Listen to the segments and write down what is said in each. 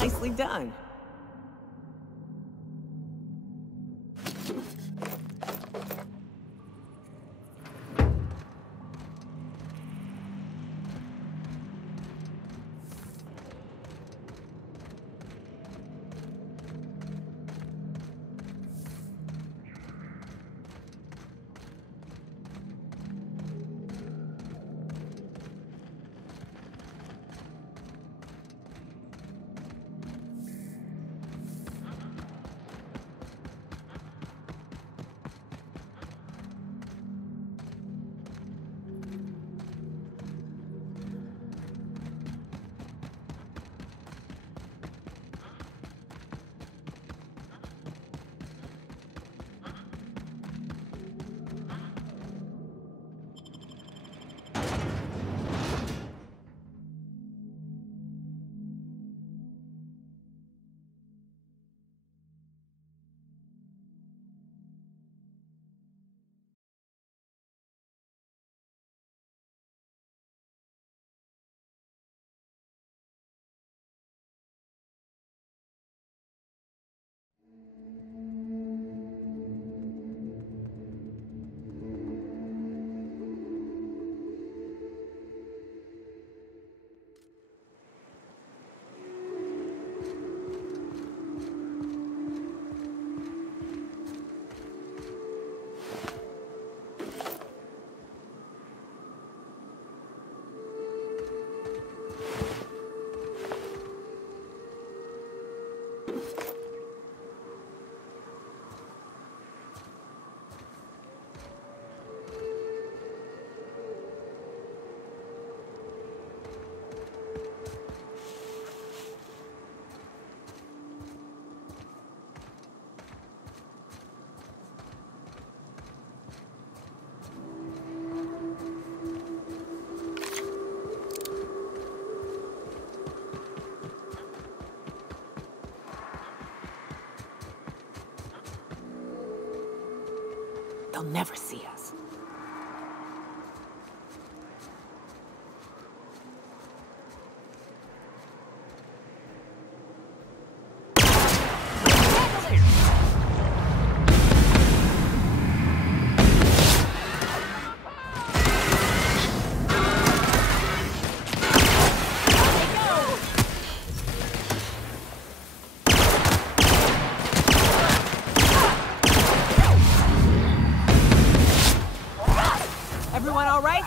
Nicely done. They'll never see us. Everyone all right?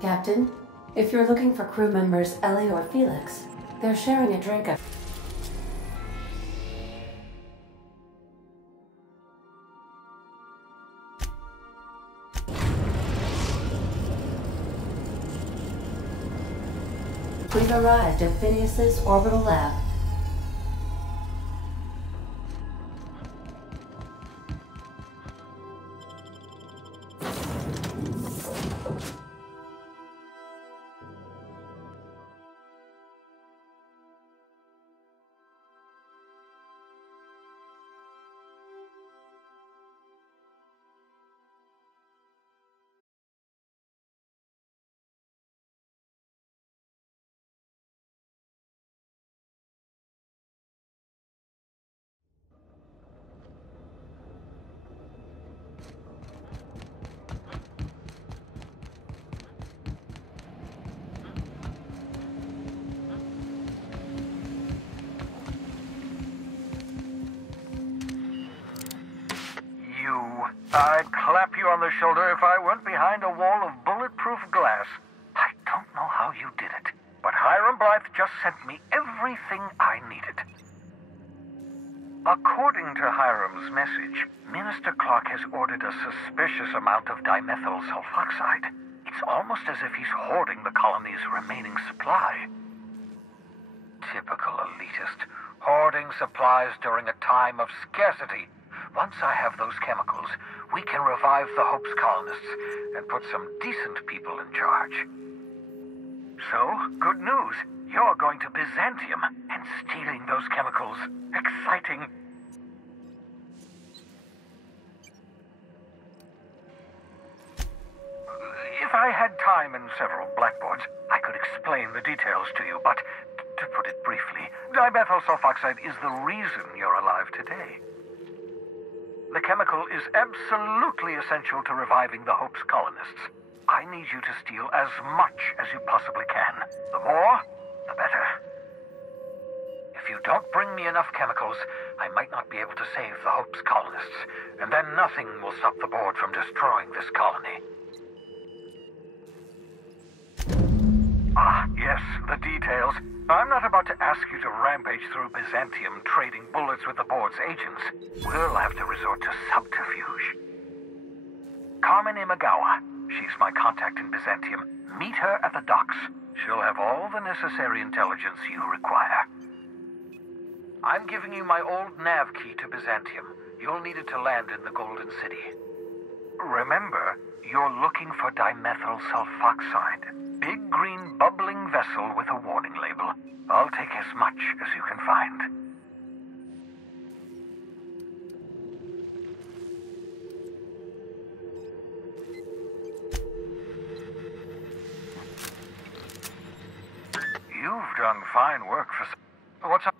Captain, if you're looking for crew members Ellie or Felix, they're sharing a drink of... We've arrived at Phineas's orbital lab. I'd clap you on the shoulder if I weren't behind a wall of bulletproof glass. I don't know how you did it, but Hiram Blythe just sent me everything I needed. According to Hiram's message, Minister Clark has ordered a suspicious amount of dimethyl sulfoxide. It's almost as if he's hoarding the colony's remaining supply. Typical elitist, hoarding supplies during a time of scarcity. Once I have those chemicals, we can revive the Hope's colonists and put some decent people in charge. So, good news. You're going to Byzantium and stealing those chemicals. Exciting. If I had time and several blackboards, I could explain the details to you, but to put it briefly, dimethyl sulfoxide is the reason you're alive today. The chemical is absolutely essential to reviving the Hope's colonists. I need you to steal as much as you possibly can. The more, the better. If you don't bring me enough chemicals, I might not be able to save the Hope's colonists, and then nothing will stop the board from destroying this colony. Ah, yes, the details. I'm not about to ask you to rampage through Byzantium trading bullets with the board's agents. We'll have to resort to subterfuge. Carmen Imagawa. She's my contact in Byzantium. Meet her at the docks. She'll have all the necessary intelligence you require. I'm giving you my old nav key to Byzantium. You'll need it to land in the Golden City. Remember, you're looking for dimethyl sulfoxide. Big green bubbling vessel with a warning label. I'll take as much as you can find. You've done fine work for... What's up?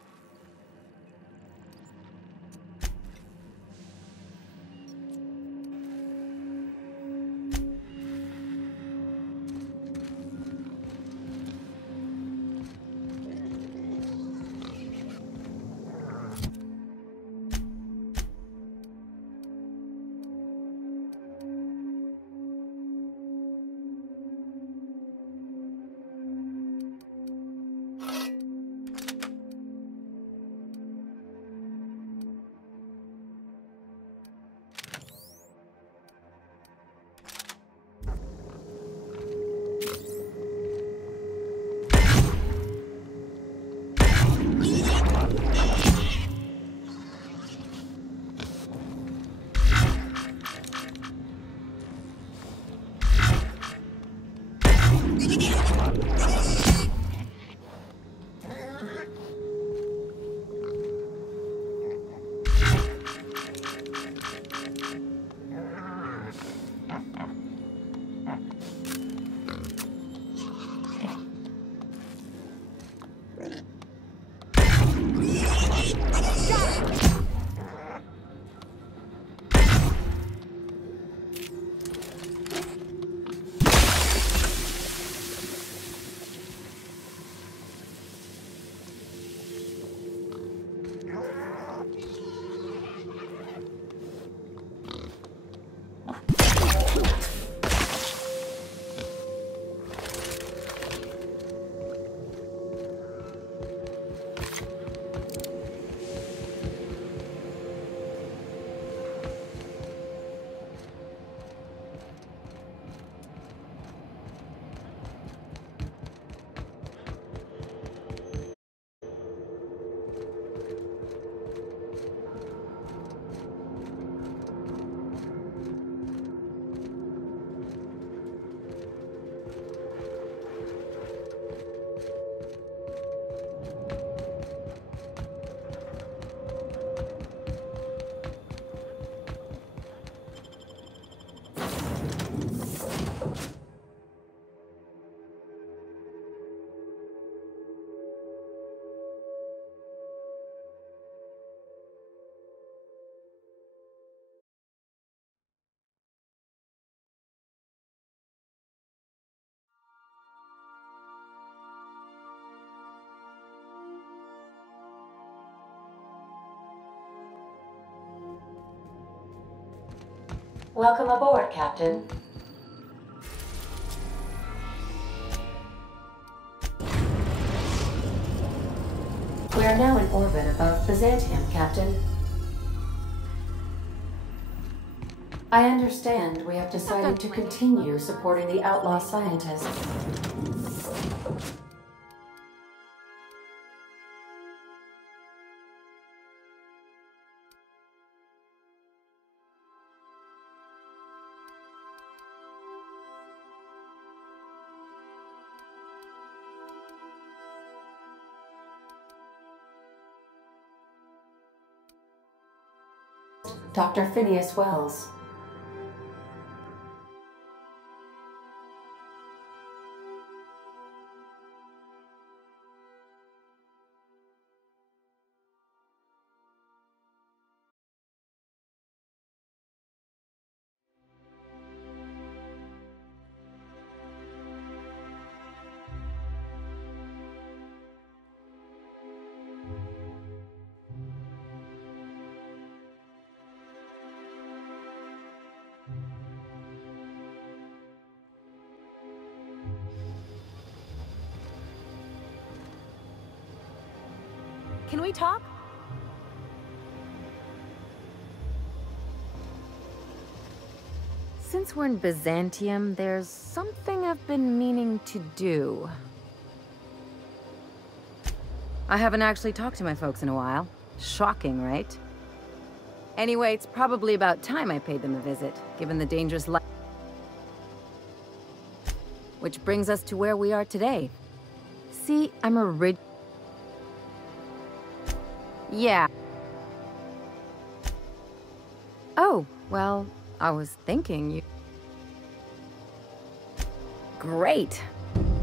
Welcome aboard, Captain. We are now in orbit above Byzantium, Captain. I understand we have decided to continue supporting the outlaw scientists. Dr. Phineas Wells. Can we talk? Since we're in Byzantium, there's something I've been meaning to do. I haven't actually talked to my folks in a while. Shocking, right? Anyway, it's probably about time I paid them a visit, given the dangerous life. Which brings us to where we are today. See, I'm a Yeah. Oh, well, I was thinking you... Great!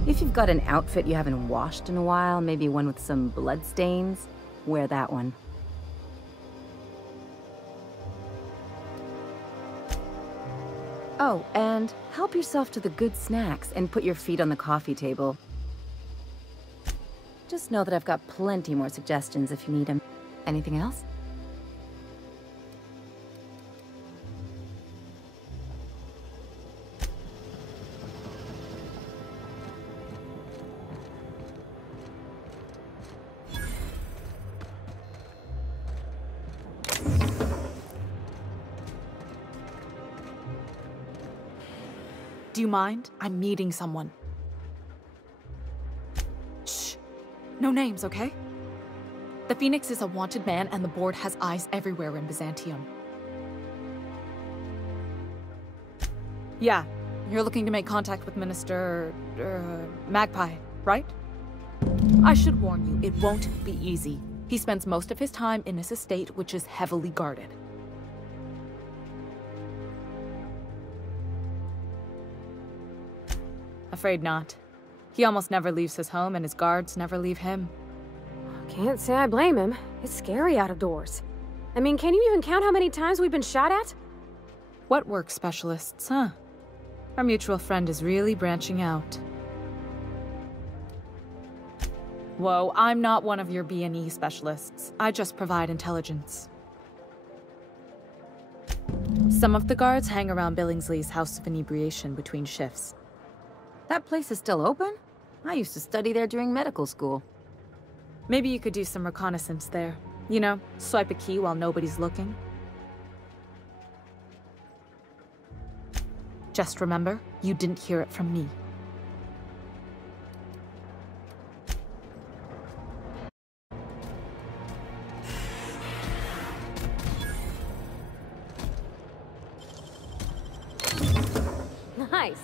If you've got an outfit you haven't washed in a while, maybe one with some blood stains, wear that one. Oh, and help yourself to the good snacks and put your feet on the coffee table. Just know that I've got plenty more suggestions if you need them. Anything else? Do you mind? I'm meeting someone. Shh. No names, okay? The Phoenix is a wanted man, and the board has eyes everywhere in Byzantium. Yeah, you're looking to make contact with Minister... Magpie, right? I should warn you, it won't be easy. He spends most of his time in his estate, which is heavily guarded. Afraid not. He almost never leaves his home, and his guards never leave him. Can't say I blame him. It's scary out of doors. I mean, can you even count how many times we've been shot at? What work specialists, huh? Our mutual friend is really branching out. Whoa, I'm not one of your B&E specialists. I just provide intelligence. Some of the guards hang around Billingsley's House of Inebriation between shifts. That place is still open? I used to study there during medical school. Maybe you could do some reconnaissance there. You know, swipe a key while nobody's looking. Just remember, you didn't hear it from me. Nice.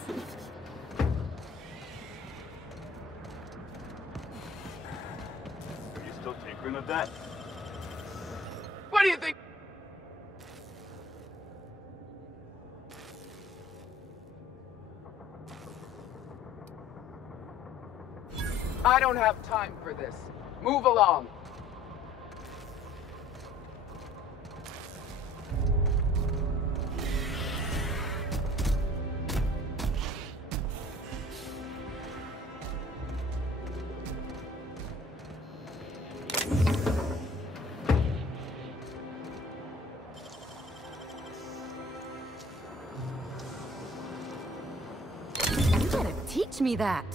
Are you still tinkering with that? What do you think? I don't have time for this. Move along. Teach me that.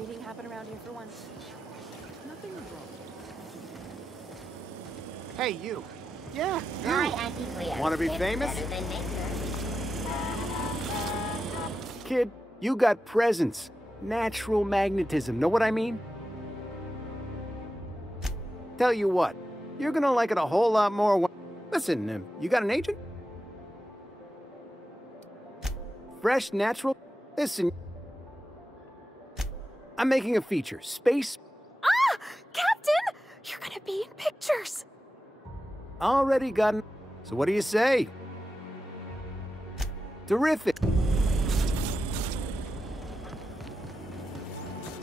anything happen around here for once. Nothing wrong. Hey, you. Yeah, Hi, you. Auntie Cleo. Want to be It's famous? better than nature. Kid, you got presence. Natural magnetism, know what I mean? Tell you what, you're gonna like it a whole lot more. Listen, you got an agent? Fresh, natural? Listen, I'm making a feature. Space. Ah! Captain! You're gonna be in pictures! Already got an... So what do you say? Terrific.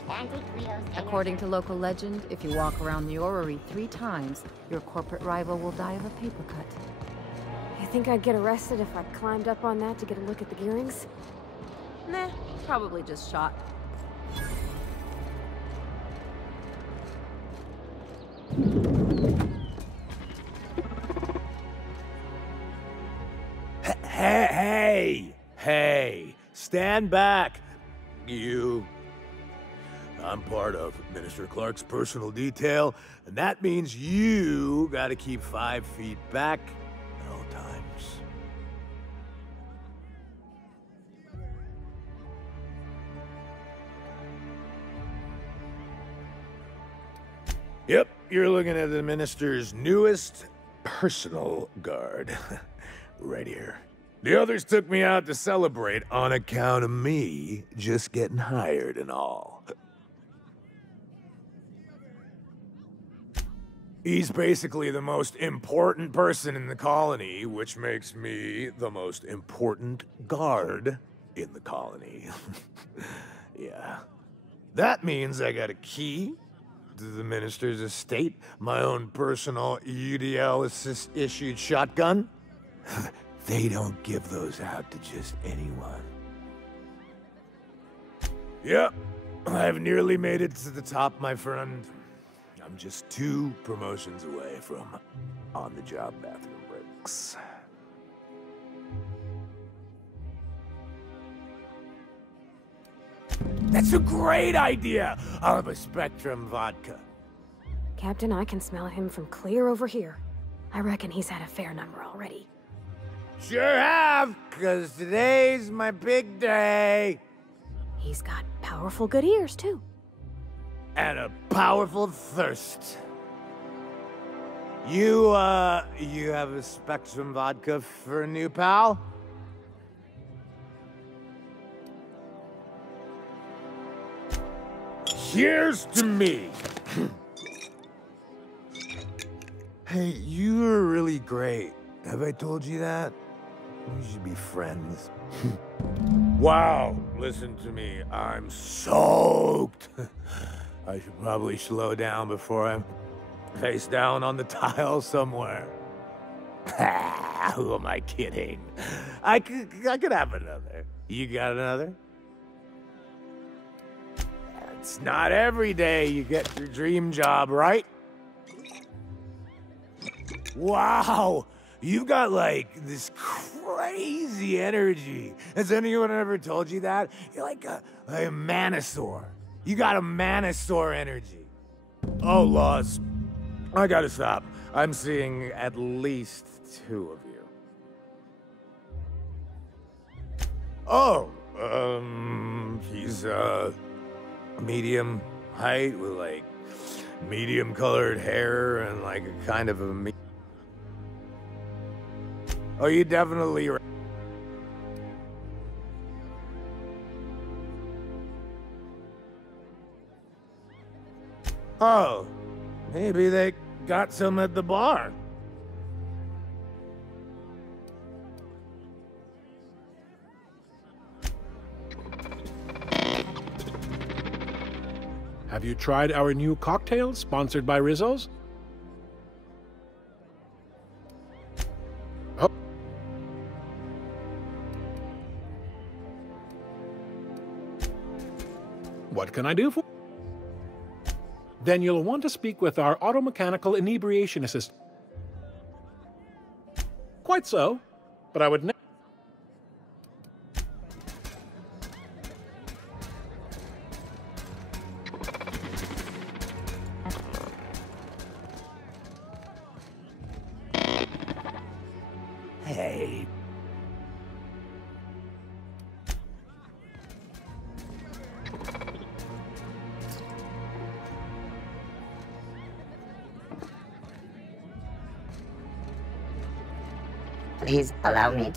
Auntie Cleo's According to local legend, if you walk around the orrery 3 times, your corporate rival will die of a paper cut. You think I'd get arrested if I climbed up on that to get a look at the gearings? Nah, probably just shot. Hey, stand back. You. I'm part of Minister Clark's personal detail, and that means you gotta keep 5 feet back at all times. Yep, you're looking at the Minister's newest personal guard. Right here. The others took me out to celebrate on account of me just getting hired and all. He's basically the most important person in the colony, which makes me the most important guard in the colony. Yeah. That means I got a key to the Minister's estate, my own personal UDL-issued shotgun. They don't give those out to just anyone. Yep, I've nearly made it to the top, my friend. I'm just 2 promotions away from on-the-job bathroom breaks. That's a great idea! I'll have a Spectrum vodka. Captain, I can smell him from clear over here. I reckon he's had a fair number already. Sure have, 'cause today's my big day. He's got powerful good ears, too. And a powerful thirst. You have a Spectrum vodka for a new pal? Here's to me. Hey, you're really great. Have I told you that? We should be friends. Wow, listen to me. I'm soaked. I should probably slow down before I'm face down on the tile somewhere. Who am I kidding? I could have another. You got another? It's not every day you get your dream job, right? Wow, you've got like this crazy energy. Has anyone ever told you that? You're like a Manosaur. You got a Manosaur energy. Oh, Laws, I gotta stop. I'm seeing at least 2 of you. Oh, he's medium height with like medium colored hair and like a kind of a Oh, you definitely Oh, maybe they got some at the bar. Have you tried our new cocktail sponsored by Rizzo's? Oh. What can I do for? Then you'll want to speak with our auto-mechanical inebriation assistant. Quite so, but I would never. Please allow me.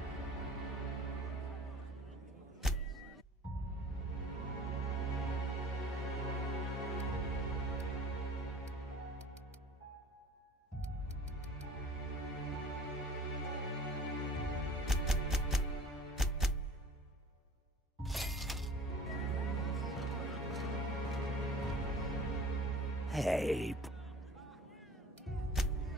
Hey.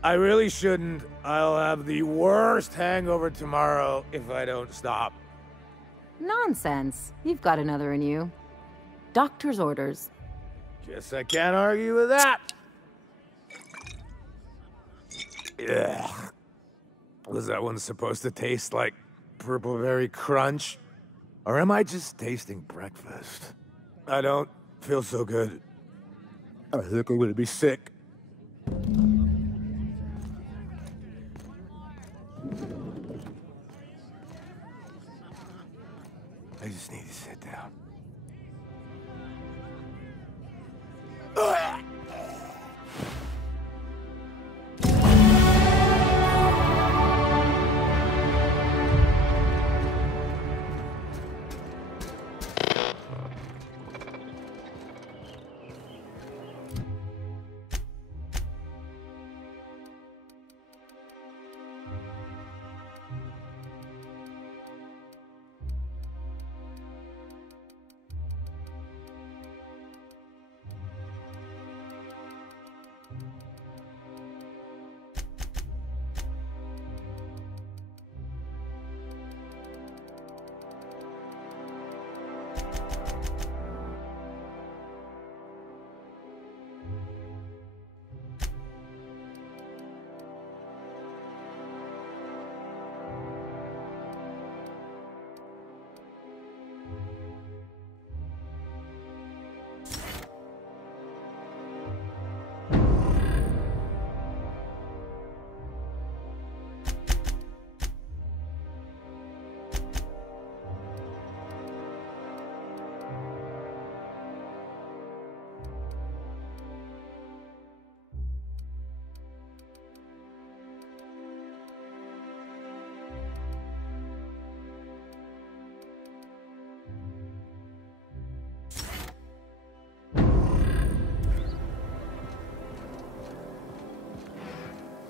I really shouldn't. I'll have the worst hangover tomorrow if I don't stop. Nonsense. You've got another in you. Doctor's orders. Guess I can't argue with that. Ugh. Was that one supposed to taste like Purple Berry Crunch? Or am I just tasting breakfast? I don't feel so good. I think I'm gonna be sick. I just need to sit down.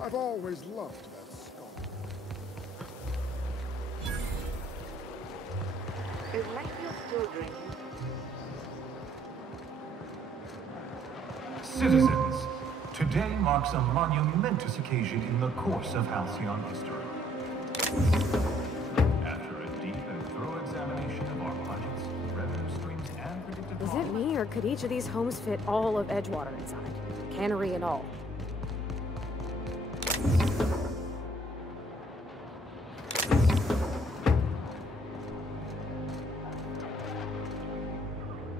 I've always loved that skull. Is Lexia still drinking? Citizens, today marks a monumentous occasion in the course of Halcyon history. After a deep and thorough examination of our budgets, revenue streams, and predicted... Is it me, or could each of these homes fit all of Edgewater inside? Cannery and all.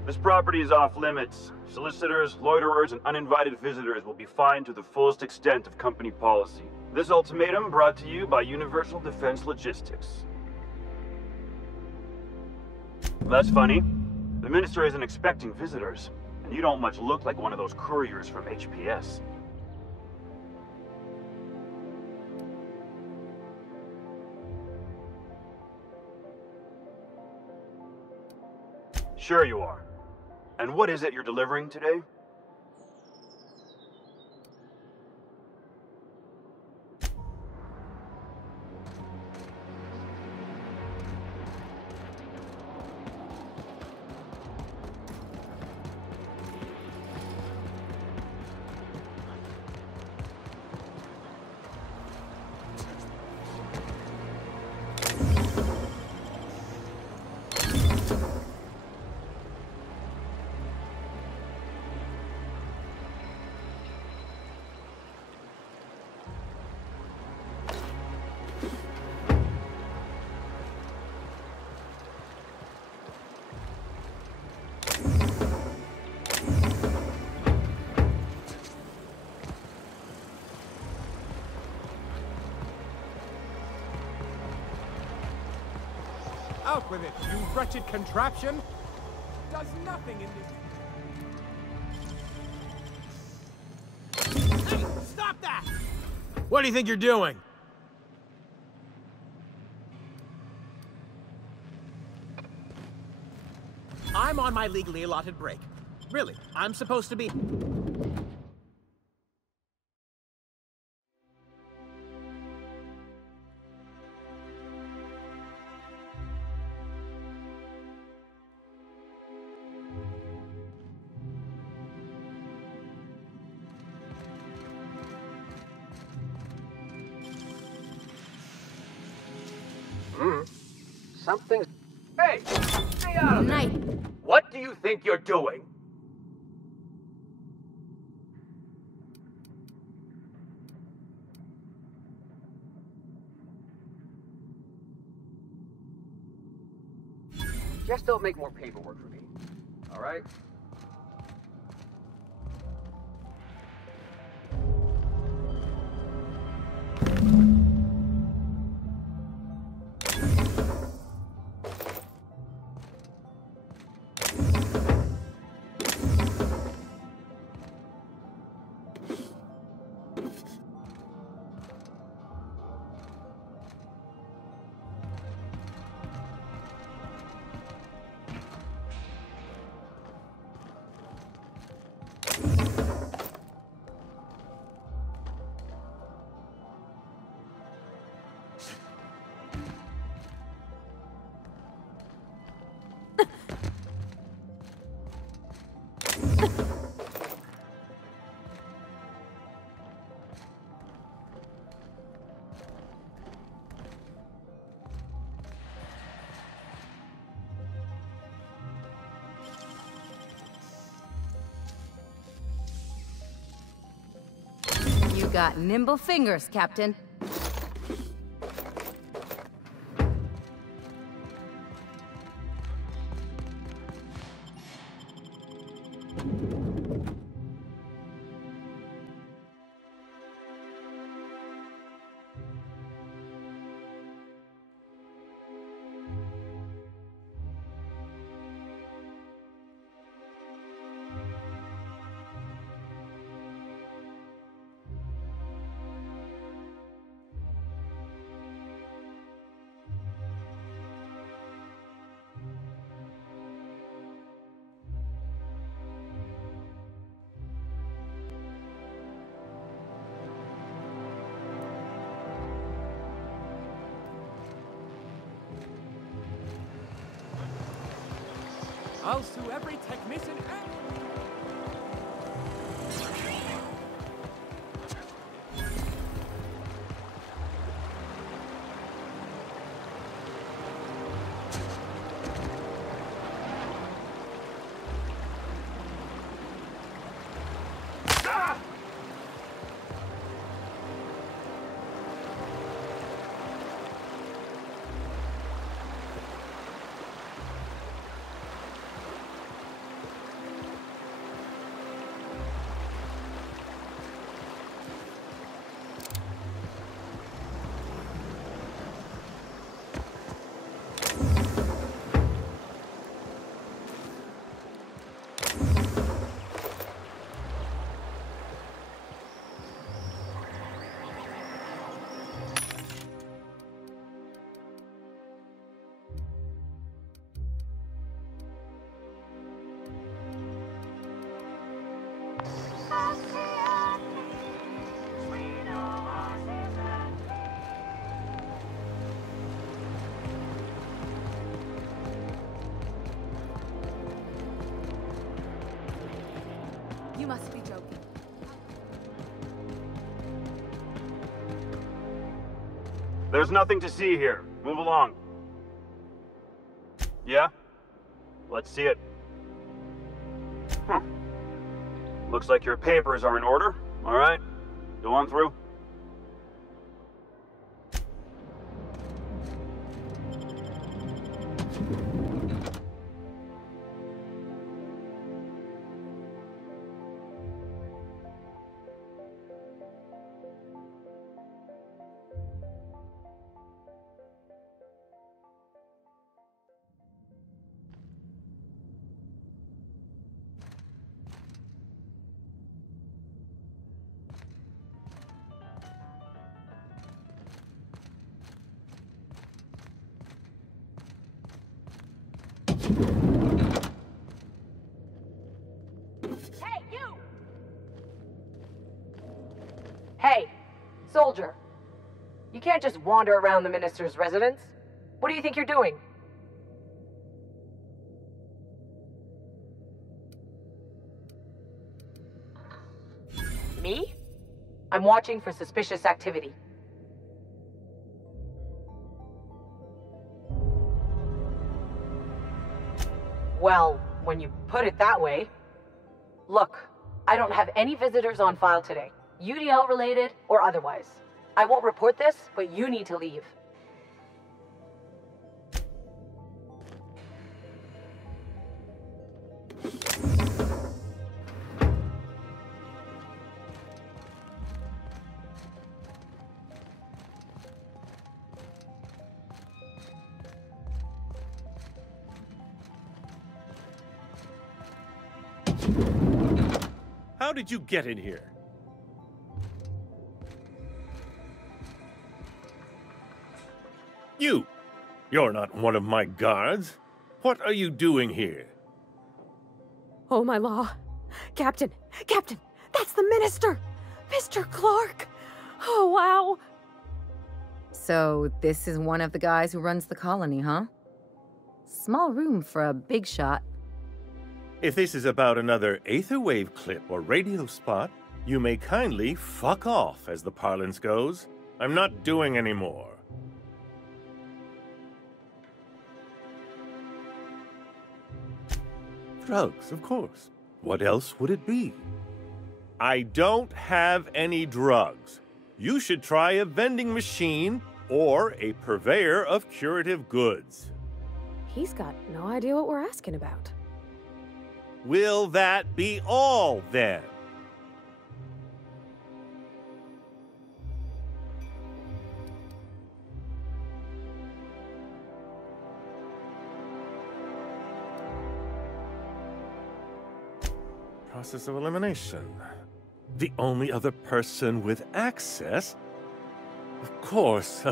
This property is off limits. Solicitors, loiterers, and uninvited visitors will be fined to the fullest extent of company policy. This ultimatum brought to you by Universal Defense Logistics. That's funny. The Minister isn't expecting visitors, and you don't much look like one of those couriers from HPS. Sure you are. And what is it you're delivering today? Out with it, you wretched contraption! Does nothing in this... Hey, stop that! What do you think you're doing? I'm on my legally allotted break. Really, I'm supposed to be... Something's... Hey! Stay out of Night. What do you think you're doing? Just don't make more paperwork for me. All right? You got nimble fingers, Captain. I'll sue every technician and... You must be joking. There's nothing to see here. Move along. Yeah? Let's see it. Looks like your papers are in order. All right. Go on through. Hey, soldier. You can't just wander around the minister's residence. What do you think you're doing? Me? I'm watching for suspicious activity. Well, when you put it that way. Look, I don't have any visitors on file today, UDL related or otherwise. I won't report this, but you need to leave. How did you get in here? You're not one of my guards. What are you doing here? Oh, my law. Captain, that's the minister! Mr. Clark! Oh, wow. So, this is one of the guys who runs the colony, huh? Small room for a big shot. If this is about another Aetherwave clip or radio spot, you may kindly fuck off, as the parlance goes. I'm not doing any more. Drugs, of course. What else would it be? I don't have any drugs. You should try a vending machine or a purveyor of curative goods. He's got no idea what we're asking about. Will that be all, then? Process of elimination. The only other person with access? Of course.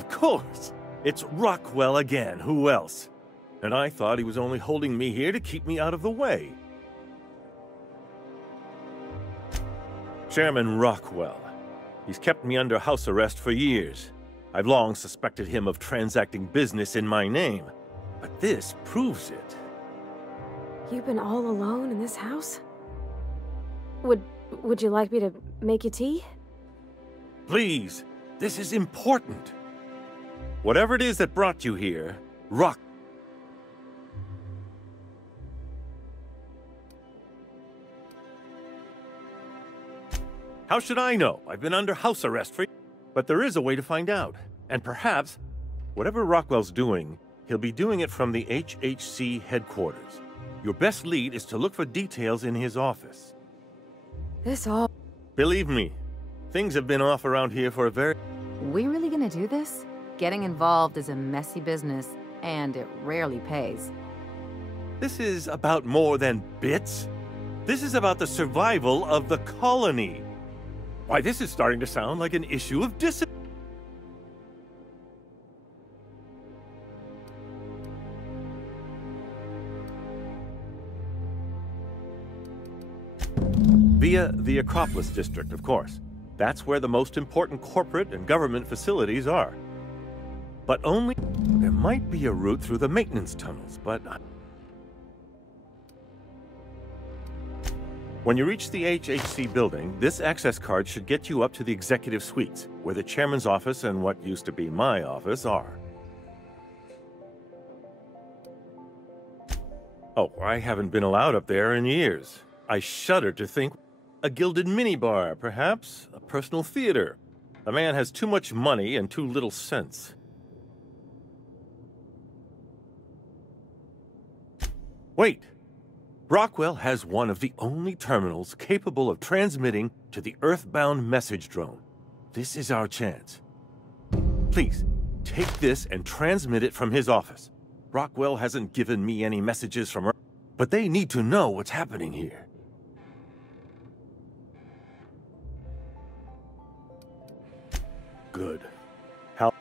It's Rockwell again. Who else? And I thought he was only holding me here to keep me out of the way. Chairman Rockwell. He's kept me under house arrest for years. I've long suspected him of transacting business in my name, but this proves it. You've been all alone in this house? Would you like me to make you tea? Please, this is important. Whatever it is that brought you here, How should I know? I've been under house arrest for... But there is a way to find out. And perhaps, whatever Rockwell's doing, he'll be doing it from the HHC headquarters. Your best lead is to look for details in his office. Believe me, things have been off around here for a very... We really gonna do this? Getting involved is a messy business, and it rarely pays. This is about more than bits. This is about the survival of the colony. Why, this is starting to sound like an issue of discipline. Via the Acropolis District, of course. That's where the most important corporate and government facilities are. But only... There might be a route through the maintenance tunnels, but... When you reach the HHC building, this access card should get you up to the executive suites, where the chairman's office and what used to be my office are. Oh, I haven't been allowed up there in years. I shudder to think... A gilded minibar, perhaps? A personal theater? A man has too much money and too little sense. Wait! Rockwell has one of the only terminals capable of transmitting to the Earthbound message drone. This is our chance. Please, take this and transmit it from his office. Rockwell hasn't given me any messages from Earth, but they need to know what's happening here. Good. How?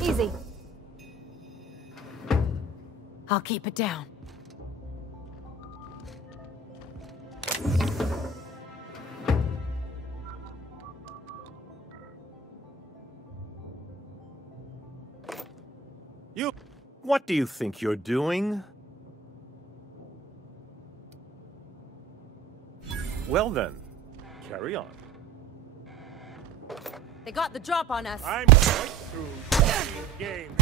Easy. I'll keep it down. You... What do you think you're doing? Well then, carry on. They got the drop on us. I'm right through the game.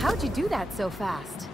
How'd you do that so fast?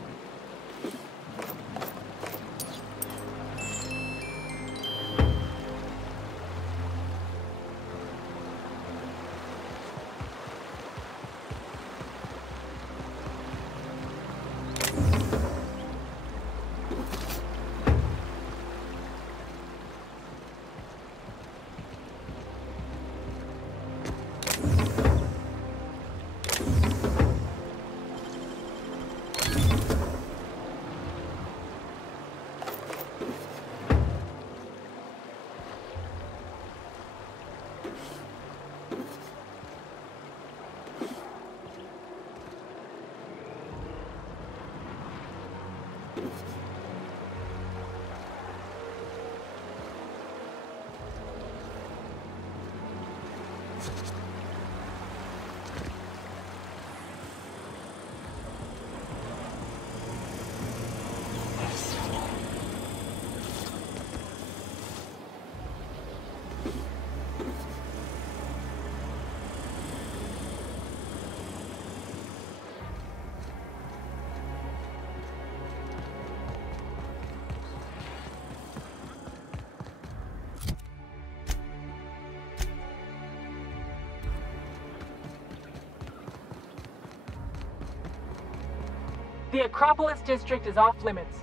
The Acropolis district is off limits.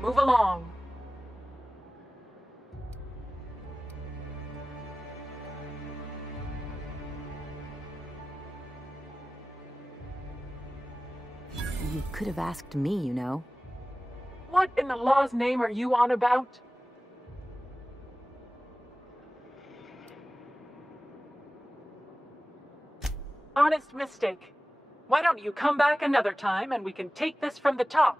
Move along. You could have asked me, you know. What What in the law's name are you on about? Honest mistake. Why don't you come back another time and we can take this from the top?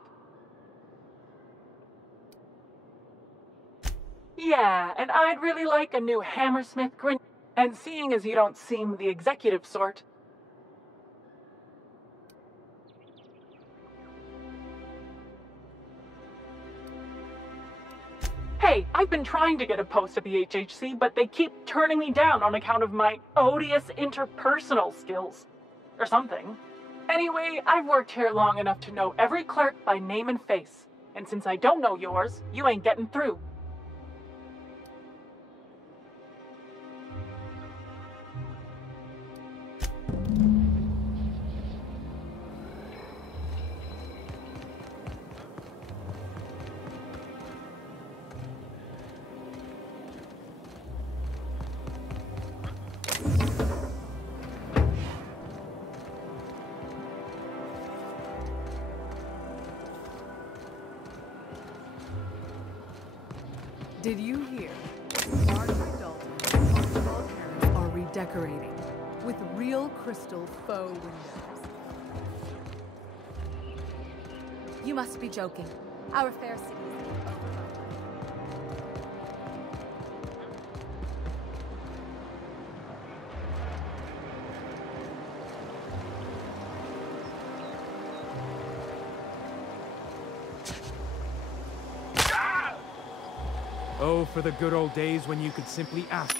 Yeah, and I'd really like a new Hammersmith grin. And seeing as you don't seem the executive sort. Hey, I've been trying to get a post at the HHC, but they keep turning me down on account of my odious interpersonal skills. Or something. Anyway, I've worked here long enough to know every clerk by name and face. And since I don't know yours, you ain't getting through. Did you hear? Marjorie Dalton and Archibald Harris are redecorating with real crystal faux windows. You must be joking. Our fair city is Oh, for the good old days when you could simply ask.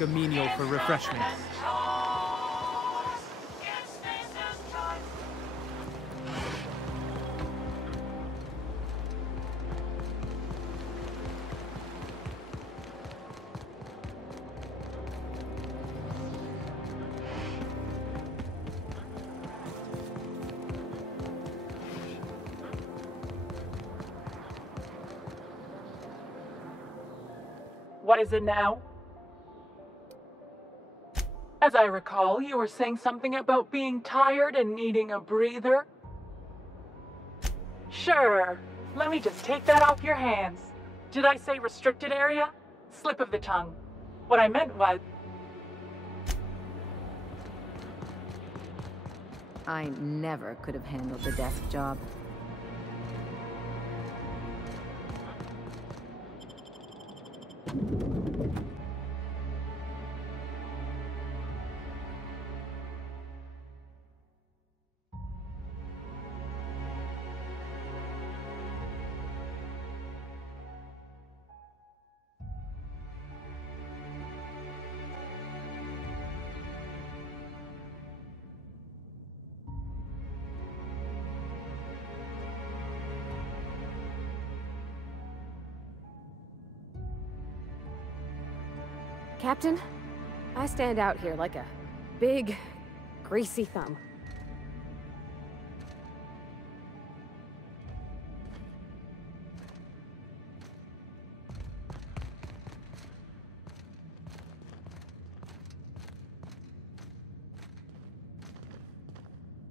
A menial for refreshments. What is it now? As I recall, you were saying something about being tired and needing a breather. Sure. Let me just take that off your hands. Did I say restricted area? Slip of the tongue. What I meant was... I never could have handled the desk job. Captain, I stand out here like a big, greasy thumb.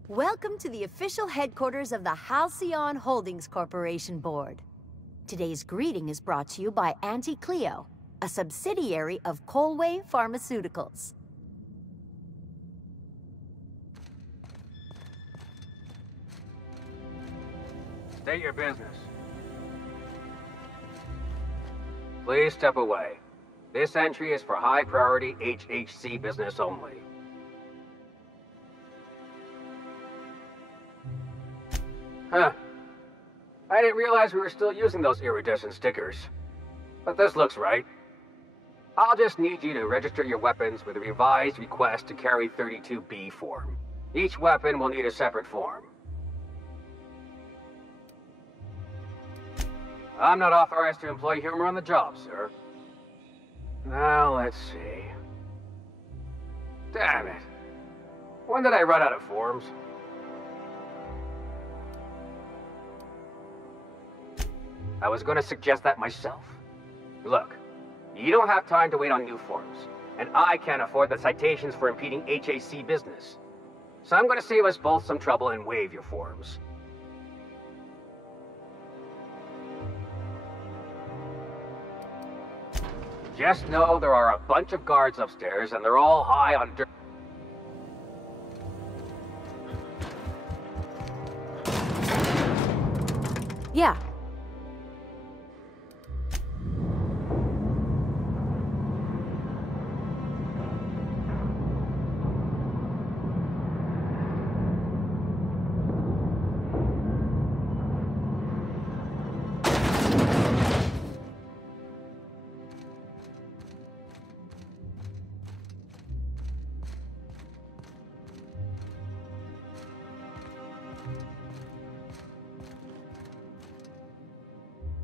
Welcome to the official headquarters of the Halcyon Holdings Corporation Board. Today's greeting is brought to you by Auntie Cleo, a subsidiary of Colway Pharmaceuticals. State your business. Please step away. This entry is for high-priority HHC business only. Huh. I didn't realize we were still using those iridescent stickers. But this looks right. I'll just need you to register your weapons with a revised request to carry 32B form. Each weapon will need a separate form. I'm not authorized to employ humor on the job, sir. Now, let's see. Damn it. When did I run out of forms? I was going to suggest that myself. Look, you don't have time to wait on new forms, and I can't afford the citations for impeding HAC business. So I'm going to save us both some trouble and waive your forms. Just know there are a bunch of guards upstairs, and they're all high on dirt. Yeah.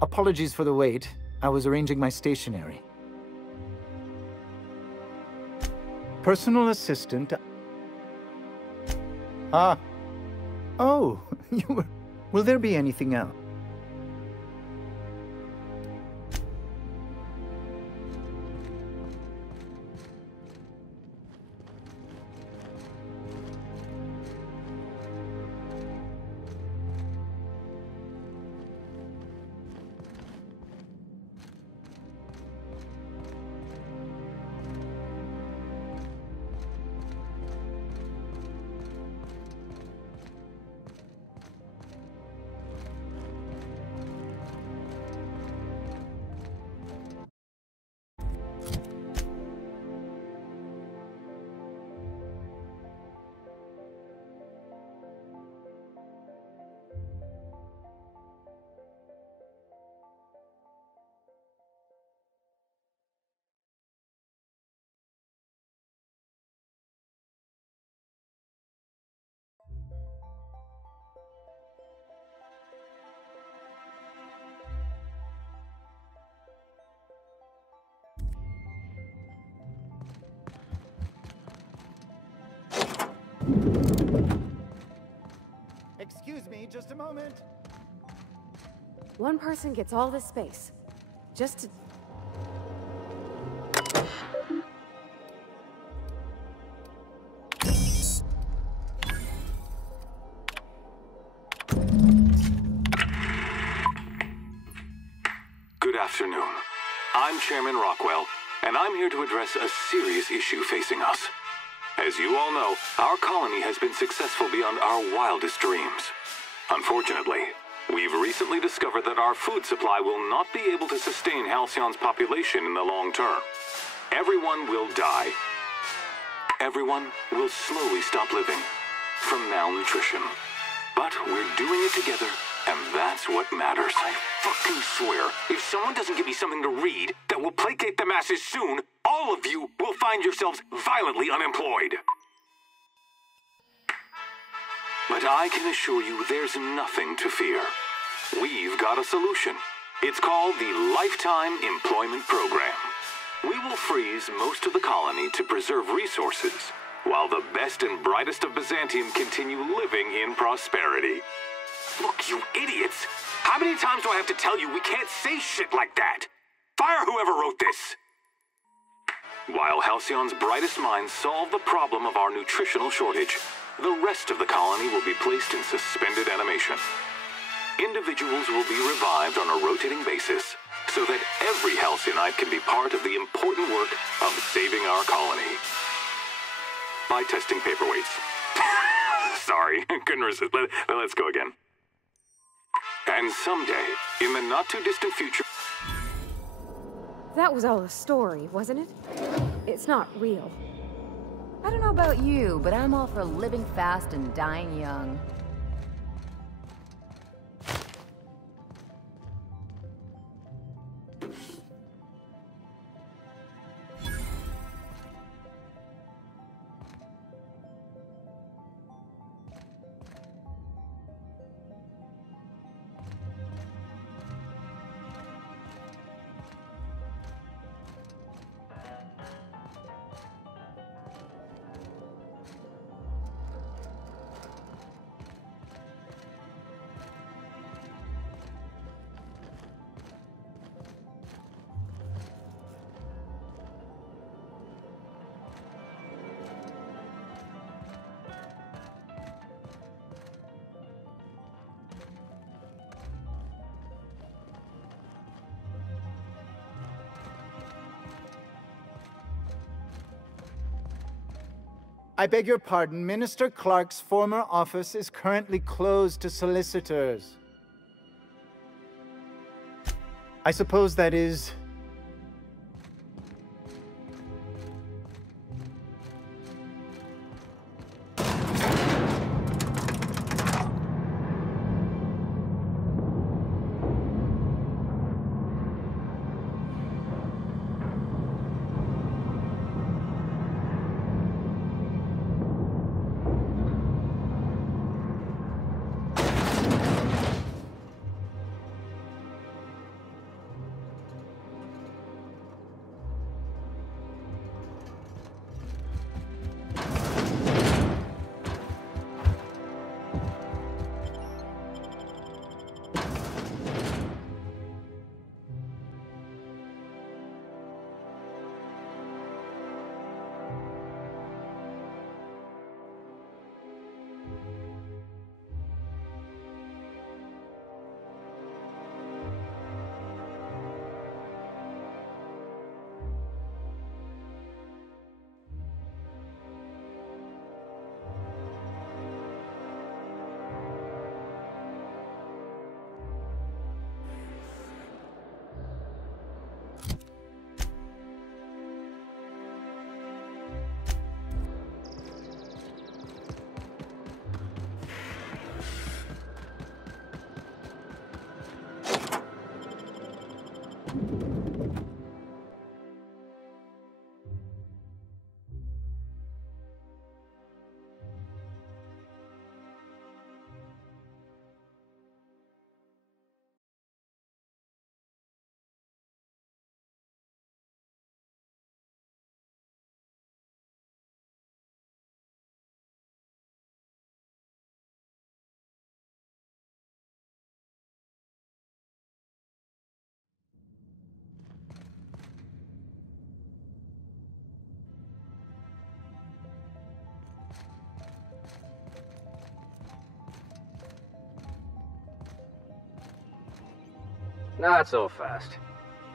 Apologies for the wait. I was arranging my stationery. Personal assistant. Ah. Oh, you were... Will there be anything else? Excuse me, just a moment. One person gets all this space. Just to... Good afternoon. I'm Chairman Rockwell, and I'm here to address a serious issue facing us. As you all know, our colony has been successful beyond our wildest dreams. Unfortunately, we've recently discovered that our food supply will not be able to sustain Halcyon's population in the long term. Everyone will die. Everyone will slowly stop living from malnutrition. But we're doing it together, and that's what matters. I fucking swear, if someone doesn't give me something to read that will placate the masses soon, all of you will find yourselves violently unemployed. But I can assure you there's nothing to fear. We've got a solution. It's called the Lifetime Employment Program. We will freeze most of the colony to preserve resources, while the best and brightest of Byzantium continue living in prosperity. Look, you idiots! How many times do I have to tell you we can't say shit like that? Fire whoever wrote this! While Halcyon's brightest minds solve the problem of our nutritional shortage, the rest of the colony will be placed in suspended animation. Individuals will be revived on a rotating basis, so that every Halcyonite can be part of the important work of saving our colony. By testing paperweights. Sorry, couldn't resist. Let's go again. And someday, in the not-too-distant future... That was all a story, wasn't it? It's not real. I don't know about you, but I'm all for living fast and dying young. I beg your pardon, Minister Clark's former office is currently closed to solicitors. I suppose that is... Not so fast.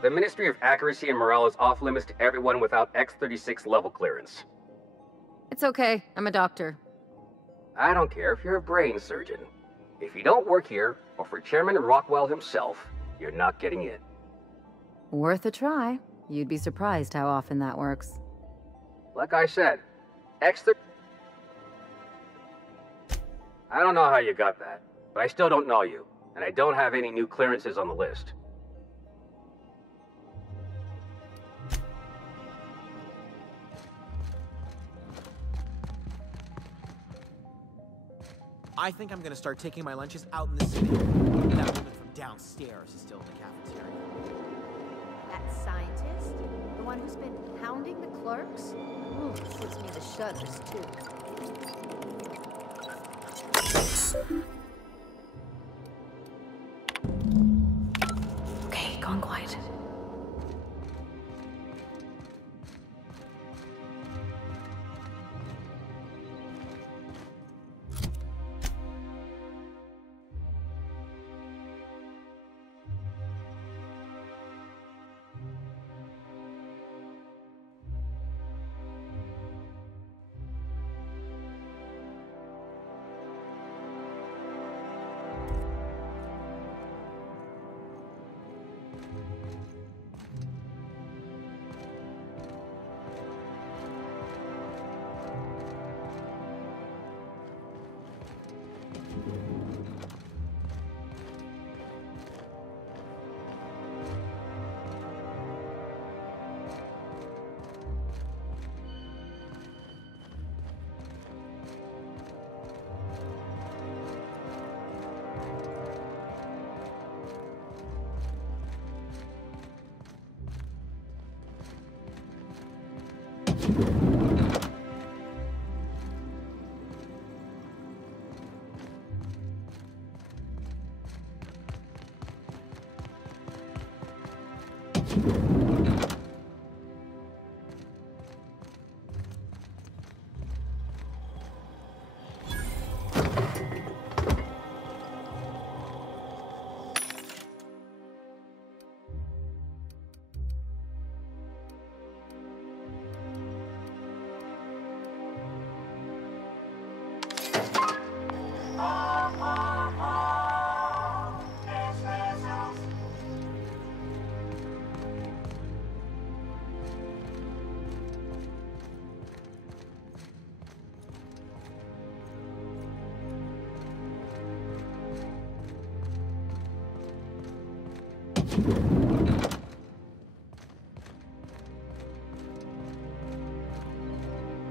The Ministry of Accuracy and Morale is off limits to everyone without X-36 level clearance. It's okay. I'm a doctor. I don't care if you're a brain surgeon. If you don't work here, or for Chairman Rockwell himself, you're not getting in. Worth a try. You'd be surprised how often that works. Like I said, X-36... I don't know how you got that, but I still don't know you, and I don't have any new clearances on the list. I think I'm gonna start taking my lunches out in the city. Maybe that woman from downstairs is still in the cafeteria. That scientist? The one who's been hounding the clerks? Ooh, gives me the shudders, too. Okay, gone quiet.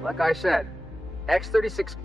Like I said, X-36...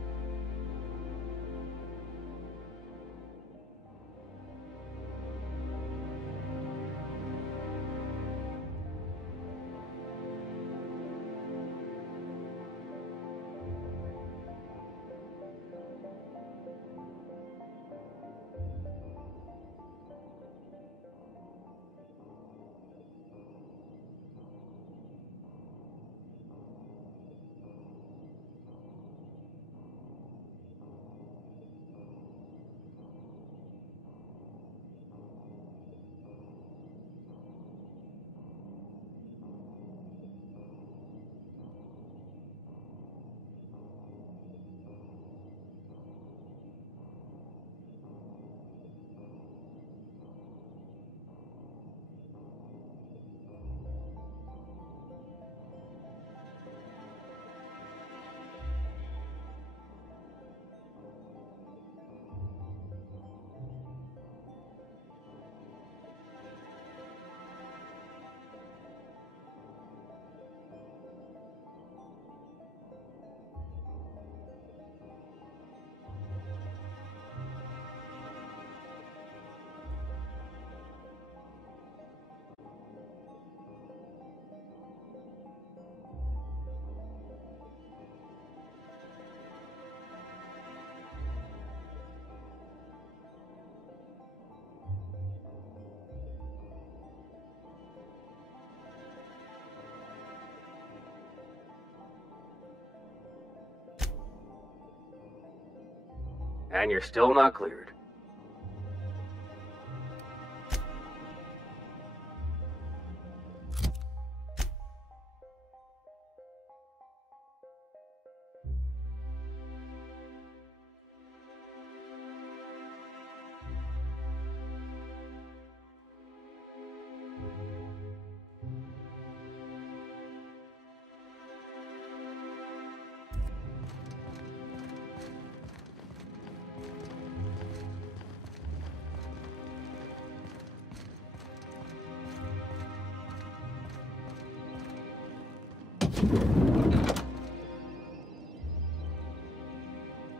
And you're still not cleared.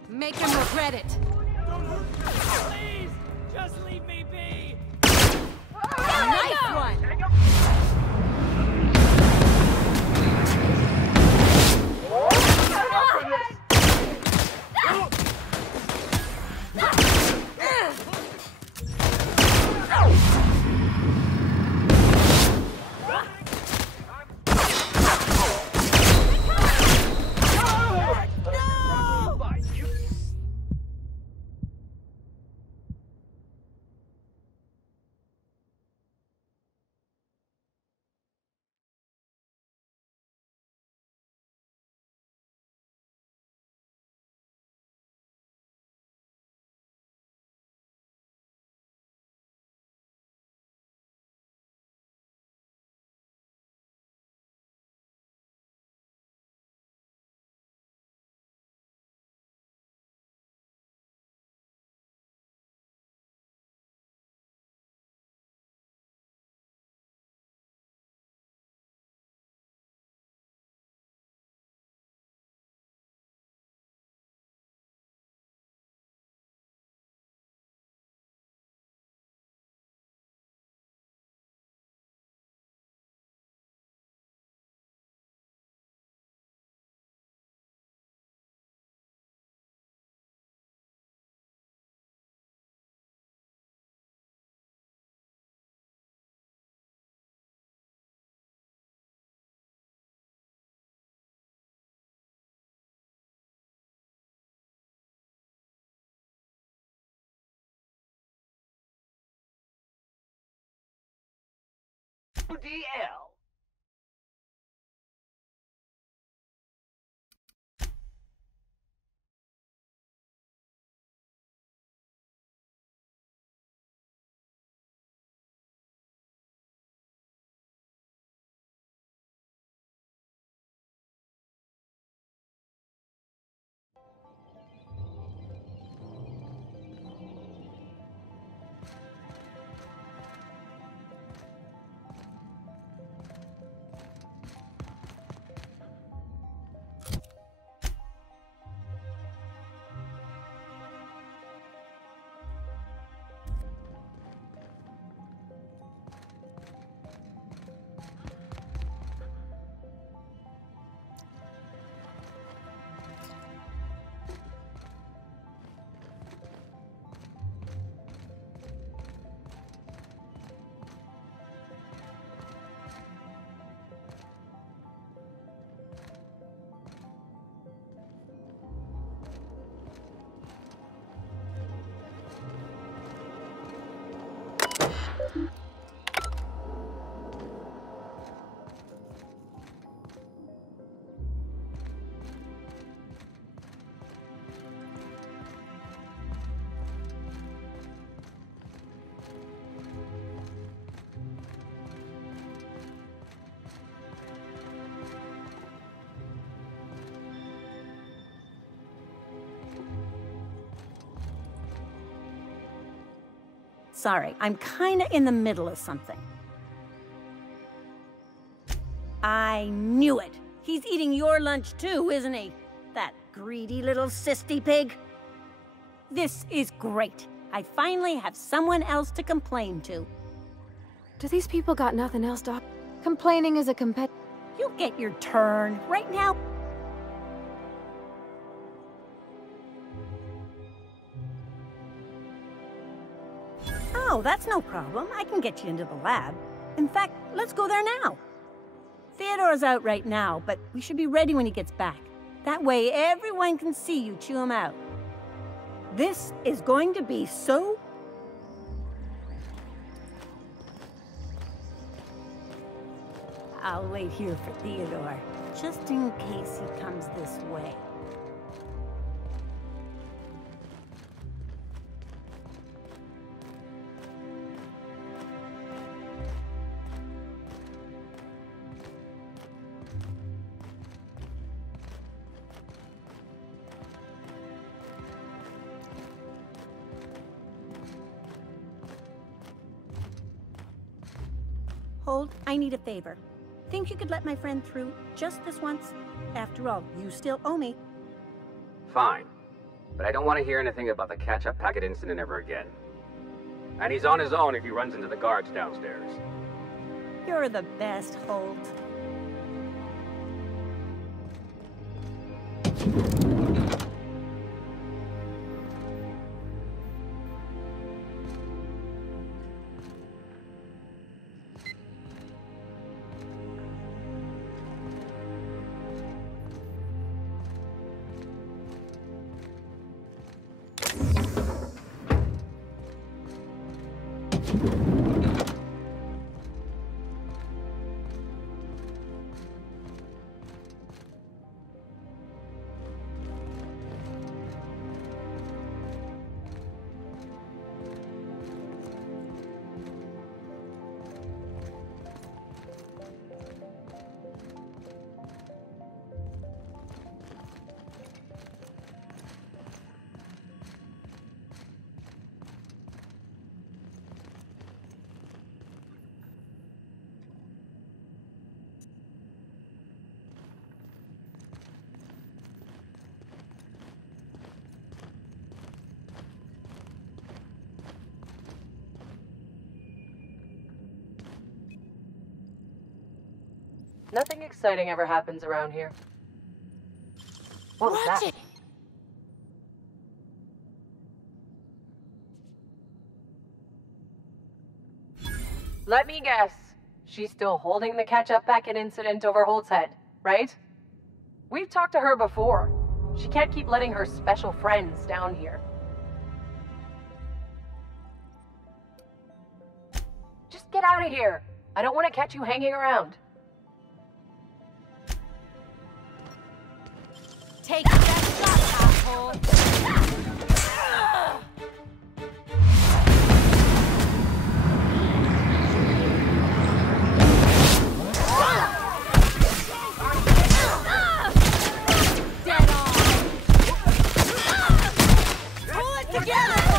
Make him regret it. Please, just leave me be. Nice one. DL. Sorry, I'm kinda in the middle of something. I knew it! He's eating your lunch too, isn't he? That greedy little cysty pig. This is great. I finally have someone else to complain to. Do these people got nothing else, Doc? Complaining is a compet... You get your turn. Right now... Oh, that's no problem. I can get you into the lab. In fact, let's go there now. Theodore's out right now, but we should be ready when he gets back. That way, everyone can see you chew him out. This is going to be so... I'll wait here for Theodore, just in case he comes this way. Hold, I need a favor. Think you could let my friend through just this once? After all, you still owe me. Fine. But I don't want to hear anything about the catch-up packet incident ever again. And he's on his own if he runs into the guards downstairs. You're the best, Holt. Nothing exciting ever happens around here. What was that? Let me guess. She's still holding the catch-up packet incident over Holt's head, right? We've talked to her before. She can't keep letting her special friends down here. Just get out of here. I don't want to catch you hanging around. Take that shot, asshole! Dead on! Pull it together,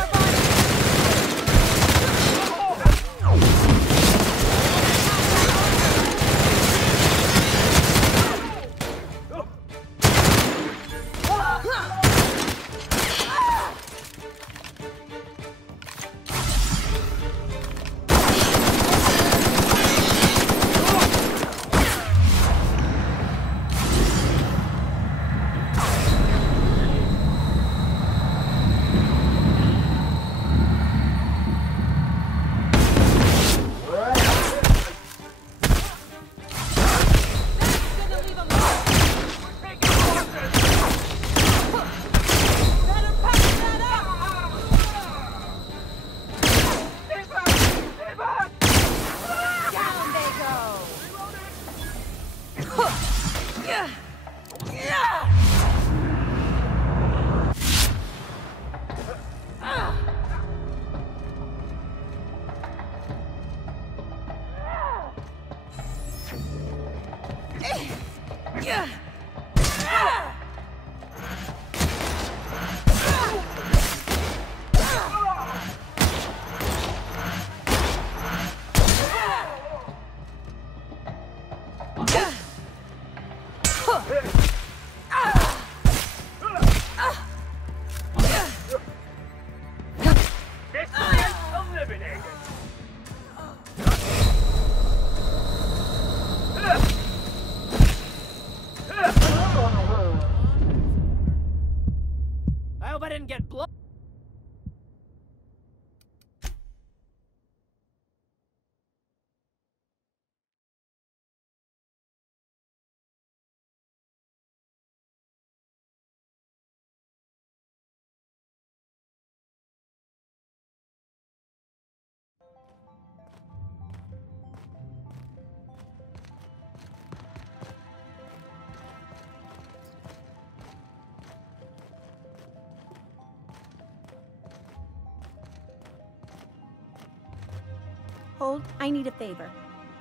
Hold, I need a favor.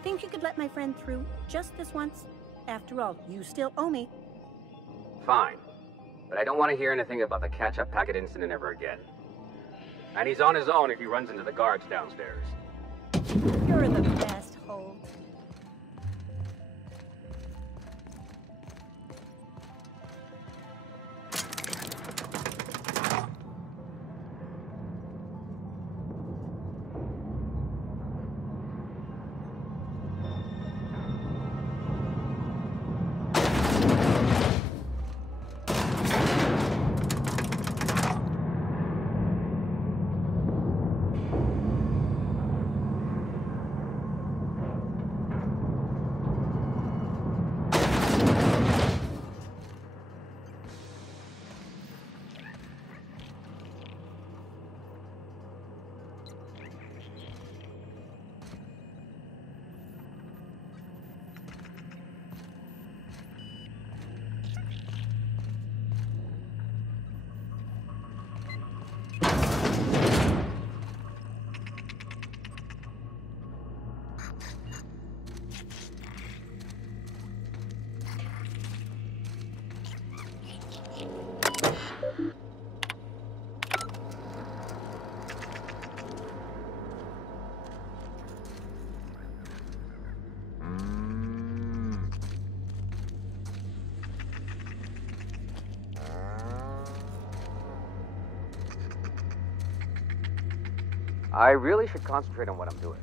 Think you could let my friend through just this once? After all, you still owe me. Fine. But I don't want to hear anything about the catch-up packet incident ever again. And he's on his own if he runs into the guards downstairs. You're the best, Hold. I really should concentrate on what I'm doing.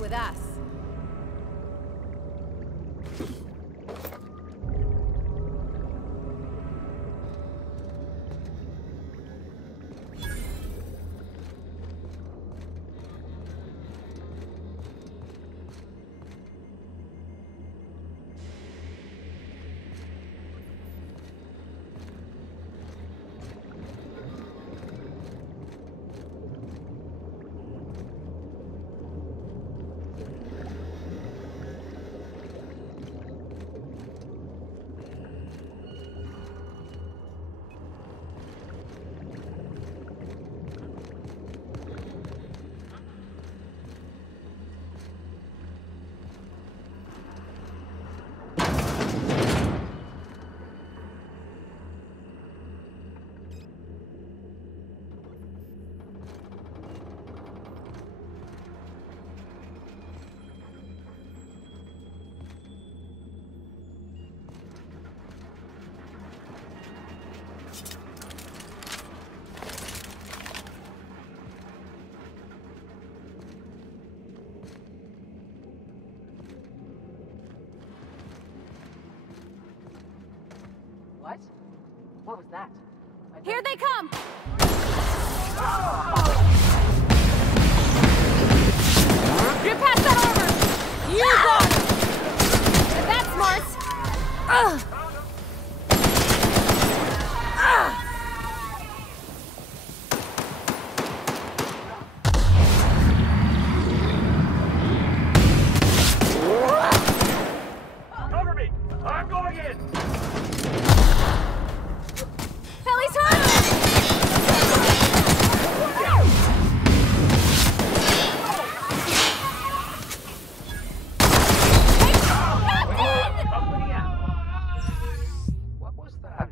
with us. What? What was that? Here they come! You pass that over! You got it! That's smart! Cover me! I'm going in! Ellie's hurt! What was that?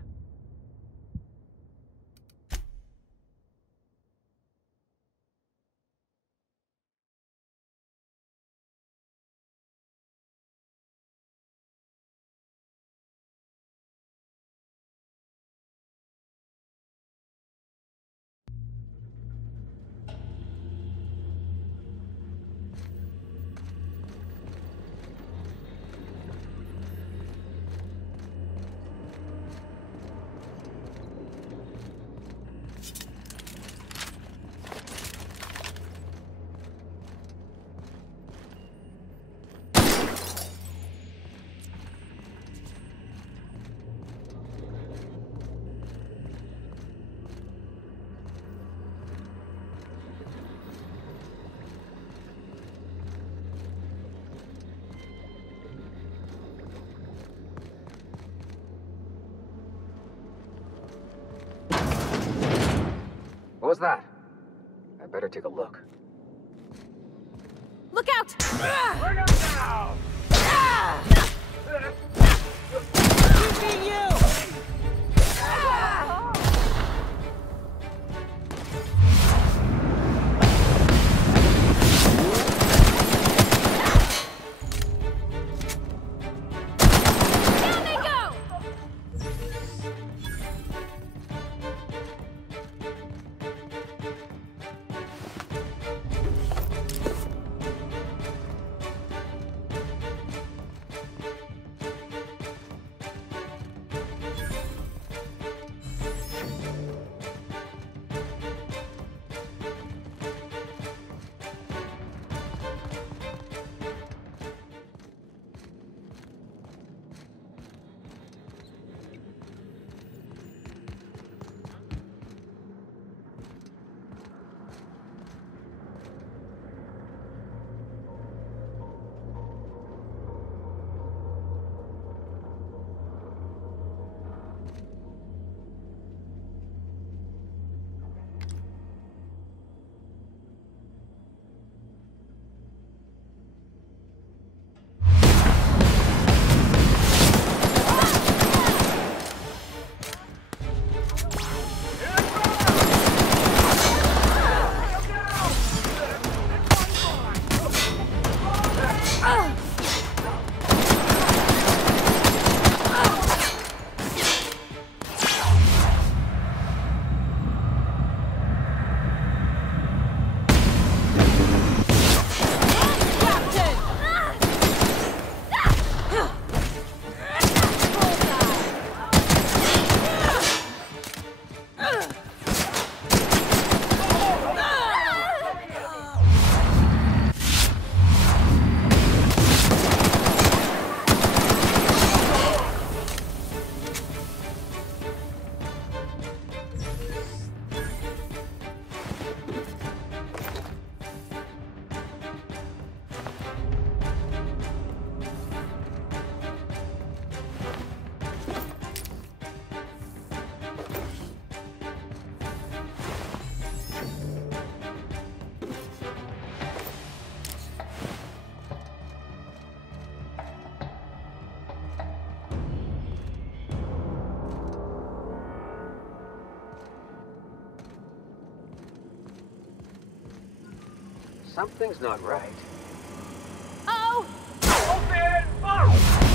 What was that? I better take a look. Look out! Bring 'em down! Keeping you! Down they go! Something's not right. Oh! Open fire!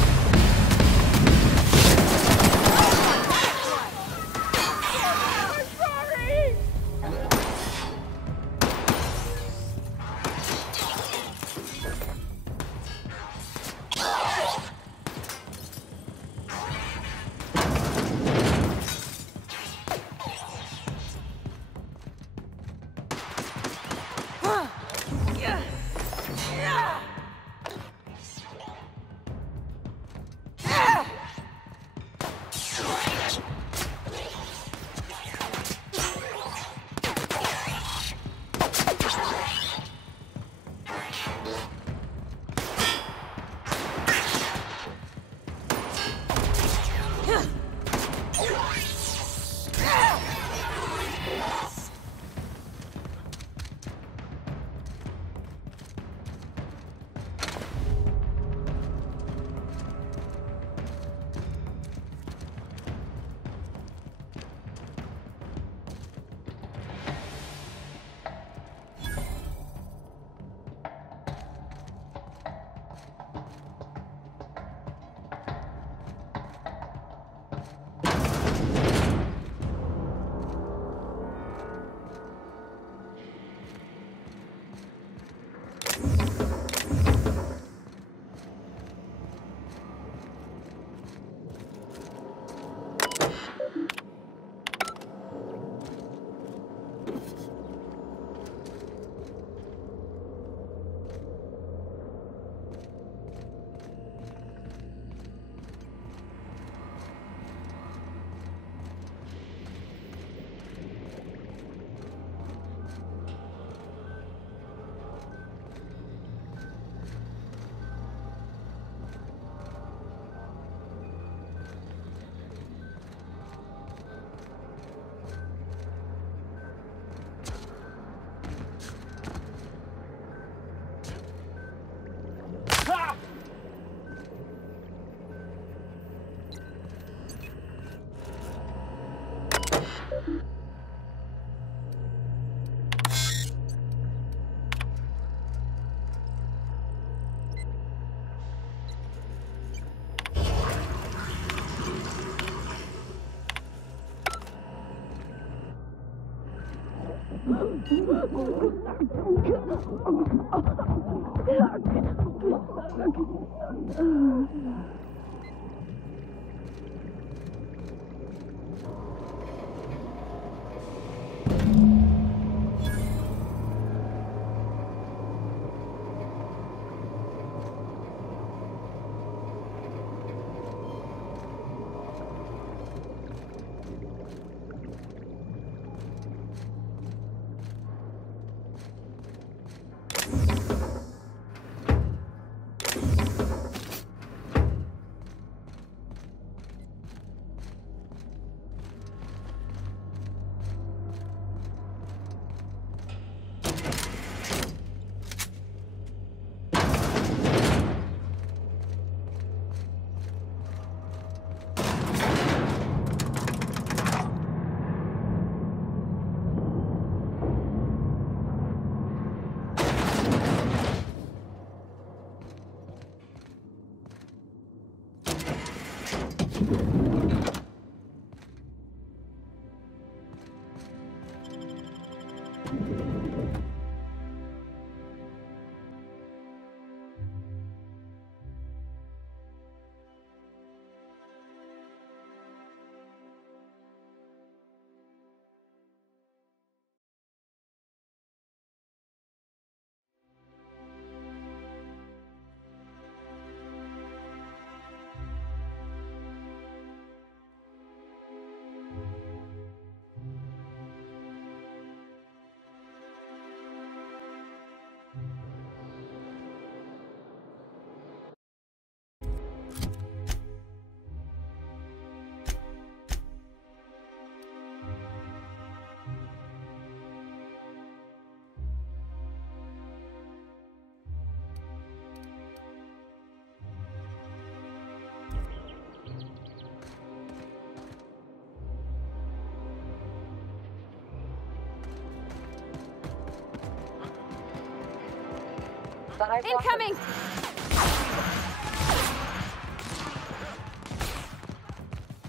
Thought I blocked Incoming!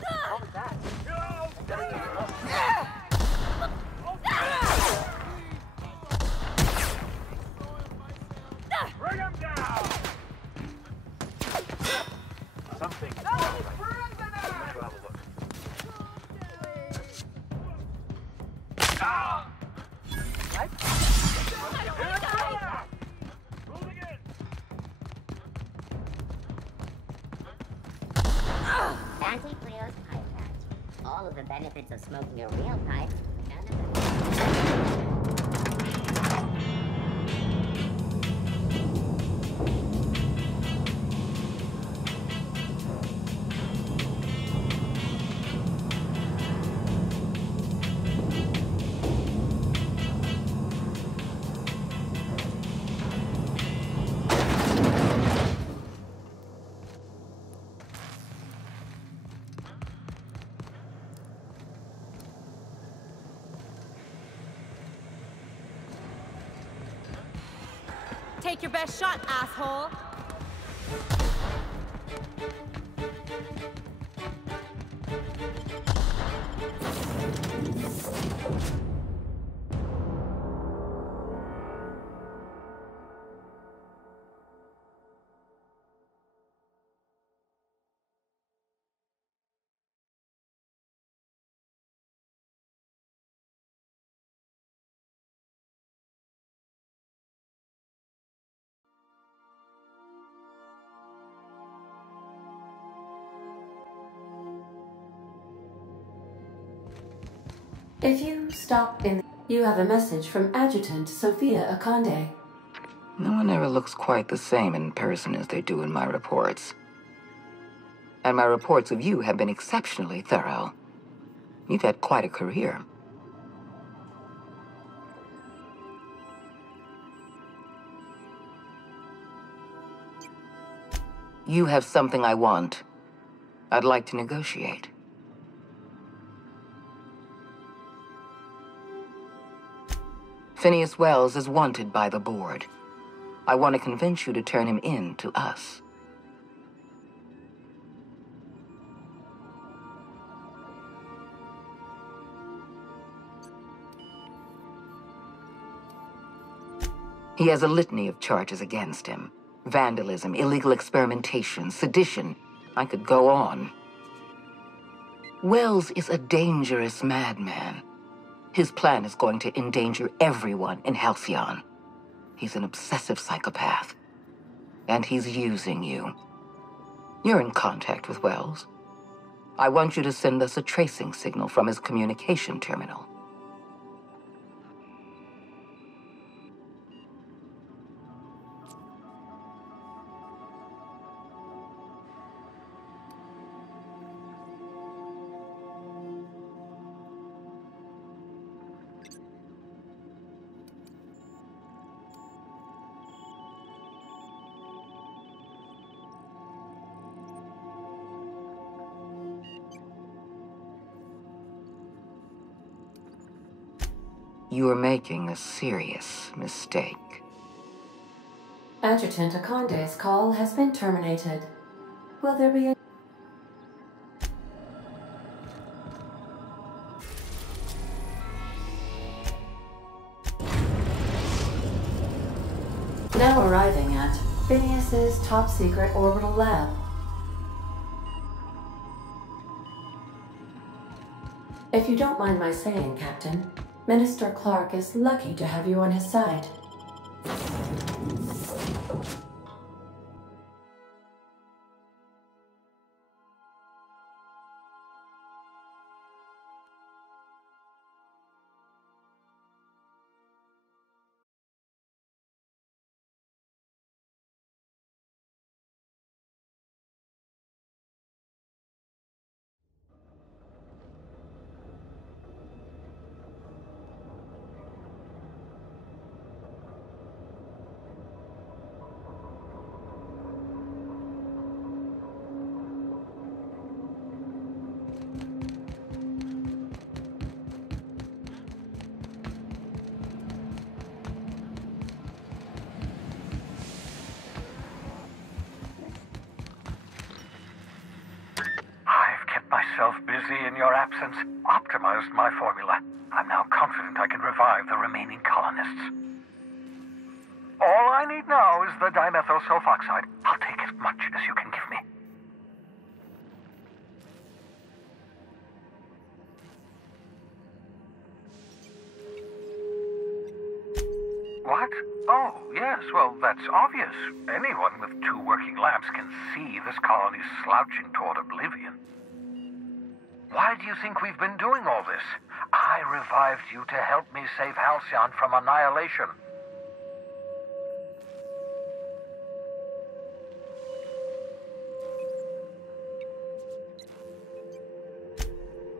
What was that? Bring him down! Something. Auntie Cleo's pipe patch. All of the benefits of smoking a real pipe. None of Take your best shot, asshole! If you stop in... You have a message from Adjutant Sophia Akande. No one ever looks quite the same in person as they do in my reports. And my reports of you have been exceptionally thorough. You've had quite a career. You have something I want. I'd like to negotiate. Phineas Wells is wanted by the board. I want to convince you to turn him in to us. He has a litany of charges against him. Vandalism, illegal experimentation, sedition. I could go on. Wells is a dangerous madman. His plan is going to endanger everyone in Halcyon. He's an obsessive psychopath. And he's using you. You're in contact with Wells. I want you to send us a tracing signal from his communication terminal. You are making a serious mistake. Adjutant Akande's call has been terminated. Will there be a... Now arriving at Phineas's top-secret orbital lab. If you don't mind my saying, Captain, Minister Clark is lucky to have you on his side. yourself busy in your absence, optimized my formula. I'm now confident I can revive the remaining colonists. All I need now is the dimethyl sulfoxide. I'll take as much as you can give me. What? Oh, yes, well, that's obvious. Anyone with 2 working labs can see this colony's slouching toward oblivion. Why do you think we've been doing all this? I revived you to help me save Halcyon from annihilation.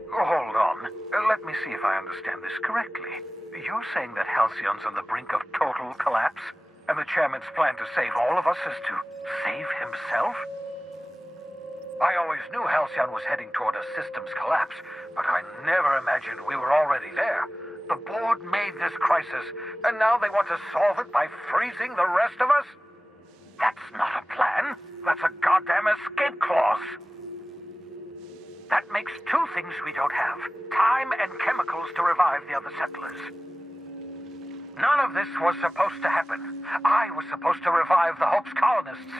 Hold on. Let me see if I understand this correctly. You're saying that Halcyon's on the brink of total collapse, and the chairman's plan to save all of us is to save himself? I always knew Halcyon was heading toward a systems collapse, but I never imagined we were already there. The board made this crisis, and now they want to solve it by freezing the rest of us? That's not a plan. That's a goddamn escape clause. That makes 2 things we don't have. Time and chemicals to revive the other settlers. None of this was supposed to happen. I was supposed to revive the Hope's colonists.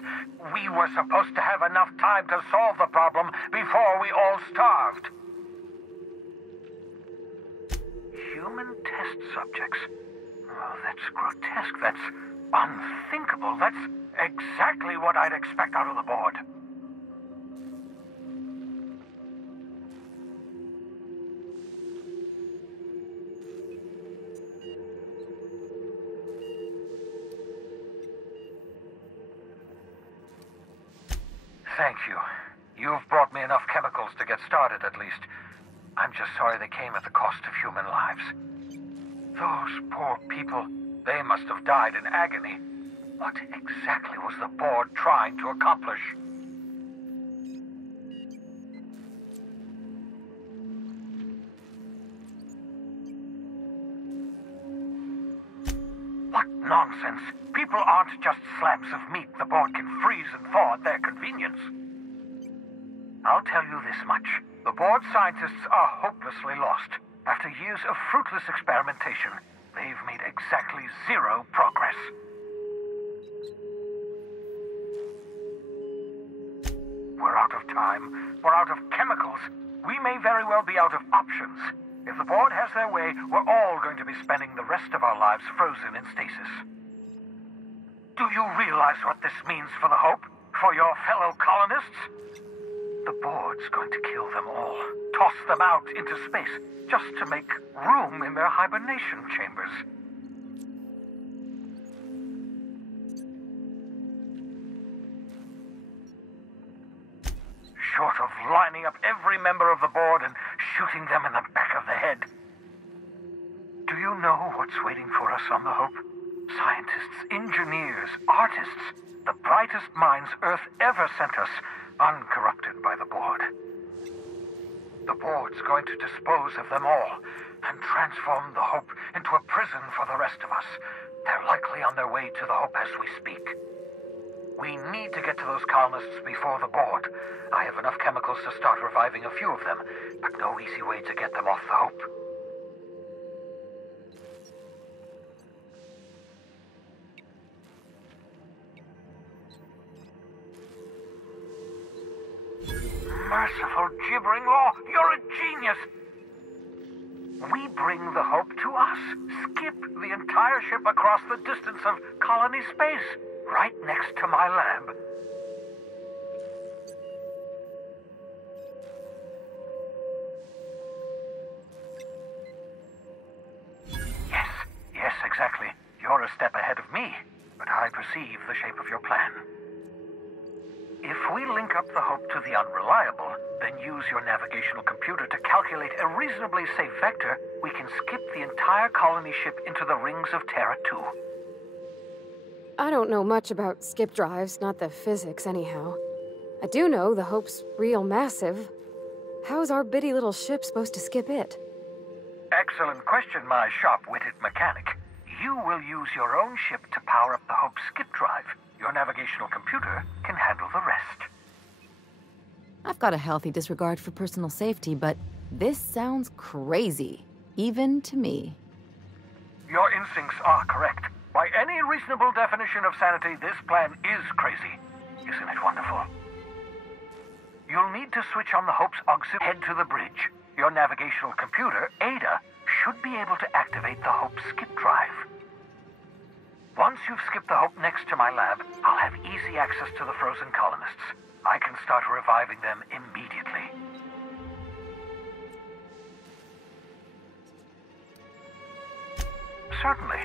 We were supposed to have enough time to solve the problem before we all starved. Human test subjects. Oh, that's grotesque. That's unthinkable. That's exactly what I'd expect out of the board. Thank you. You've brought me enough chemicals to get started, at least. I'm just sorry they came at the cost of human lives. Those poor people, they must have died in agony. What exactly was the board trying to accomplish? What nonsense! People aren't just slabs of meat the board can freeze and thaw at their convenience. I'll tell you this much. The board scientists are hopelessly lost. After years of fruitless experimentation, they've made exactly 0 progress. We're out of time. We're out of chemicals. We may very well be out of options. If the board has their way, we're all going to be spending the rest of our lives frozen in stasis. Do you realize what this means for the Hope? For your fellow colonists? The board's going to kill them all. Toss them out into space, just to make room in their hibernation chambers. Short of lining up every member of the board and shooting them in the back of the head. Do you know what's waiting for us on the Hope? Scientists, engineers, artists, the brightest minds Earth ever sent us, uncorrupted by the board. The board's going to dispose of them all and transform the Hope into a prison for the rest of us. They're likely on their way to the Hope as we speak. We need to get to those colonists before the board. I have enough chemicals to start reviving a few of them, but no easy way to get them off the Hope. Merciful gibbering law, you're a genius! We bring the Hope to us. Skip the entire ship across the distance of colony space, right next to my lab. Yes, exactly. You're a step ahead of me, but I perceive the shape of your plan. If we link up the Hope to the Unreliable, then use your navigational computer to calculate a reasonably safe vector, we can skip the entire colony ship into the rings of Terra 2. I don't know much about skip drives, not the physics anyhow. I do know the Hope's real massive. How's our bitty little ship supposed to skip it? Excellent question, my sharp-witted mechanic. You will use your own ship to power up the Hope's skip drive. Your navigational computer can handle the rest. I've got a healthy disregard for personal safety, but this sounds crazy, even to me. Your instincts are correct. By any reasonable definition of sanity, this plan is crazy. Isn't it wonderful? You'll need to switch on the Hope's auxiliary. Head to the bridge. Your navigational computer, Ada, should be able to activate the Hope skip drive. Once you've skipped the Hope next to my lab, I'll have easy access to the frozen colonists. I can start reviving them immediately. Certainly.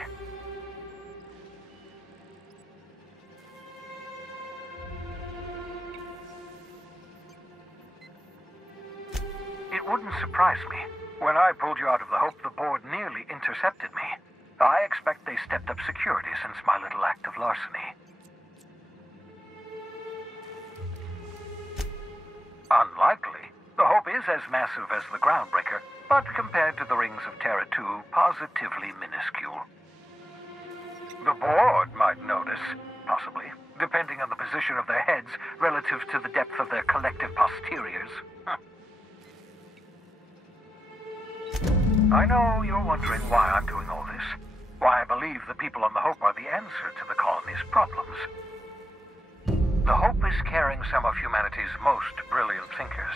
It wouldn't surprise me. When I pulled you out of the Hope, the board nearly intercepted me. I expect they stepped up security since my little act of larceny. Unlikely. The Hope is as massive as the Groundbreaker, but compared to the rings of Terra 2, positively minuscule. The board might notice, possibly, depending on the position of their heads relative to the depth of their collective posteriors. I know you're wondering why I'm doing all this. Why I believe the people on the Hope are the answer to the colony's problems. The Hope is carrying some of humanity's most brilliant thinkers,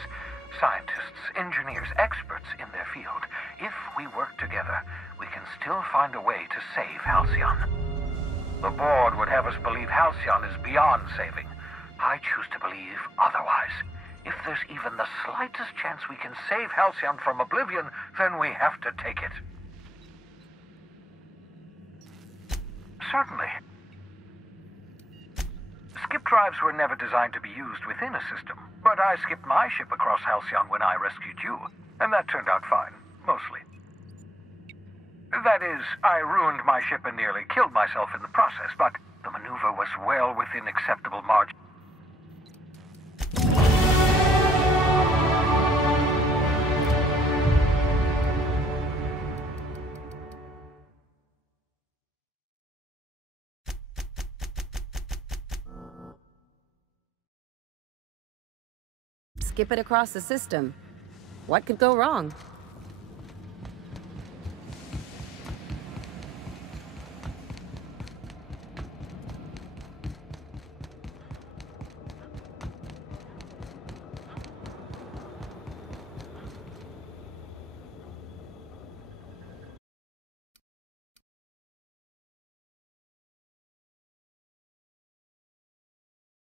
scientists, engineers, experts in their field. If we work together, we can still find a way to save Halcyon. The board would have us believe Halcyon is beyond saving. I choose to believe otherwise. If there's even the slightest chance we can save Halcyon from oblivion, then we have to take it. Certainly. Skip drives were never designed to be used within a system, but I skipped my ship across Halcyon when I rescued you, and that turned out fine, mostly. That is, I ruined my ship and nearly killed myself in the process, but the maneuver was well within acceptable margin. Skip it across the system. What could go wrong?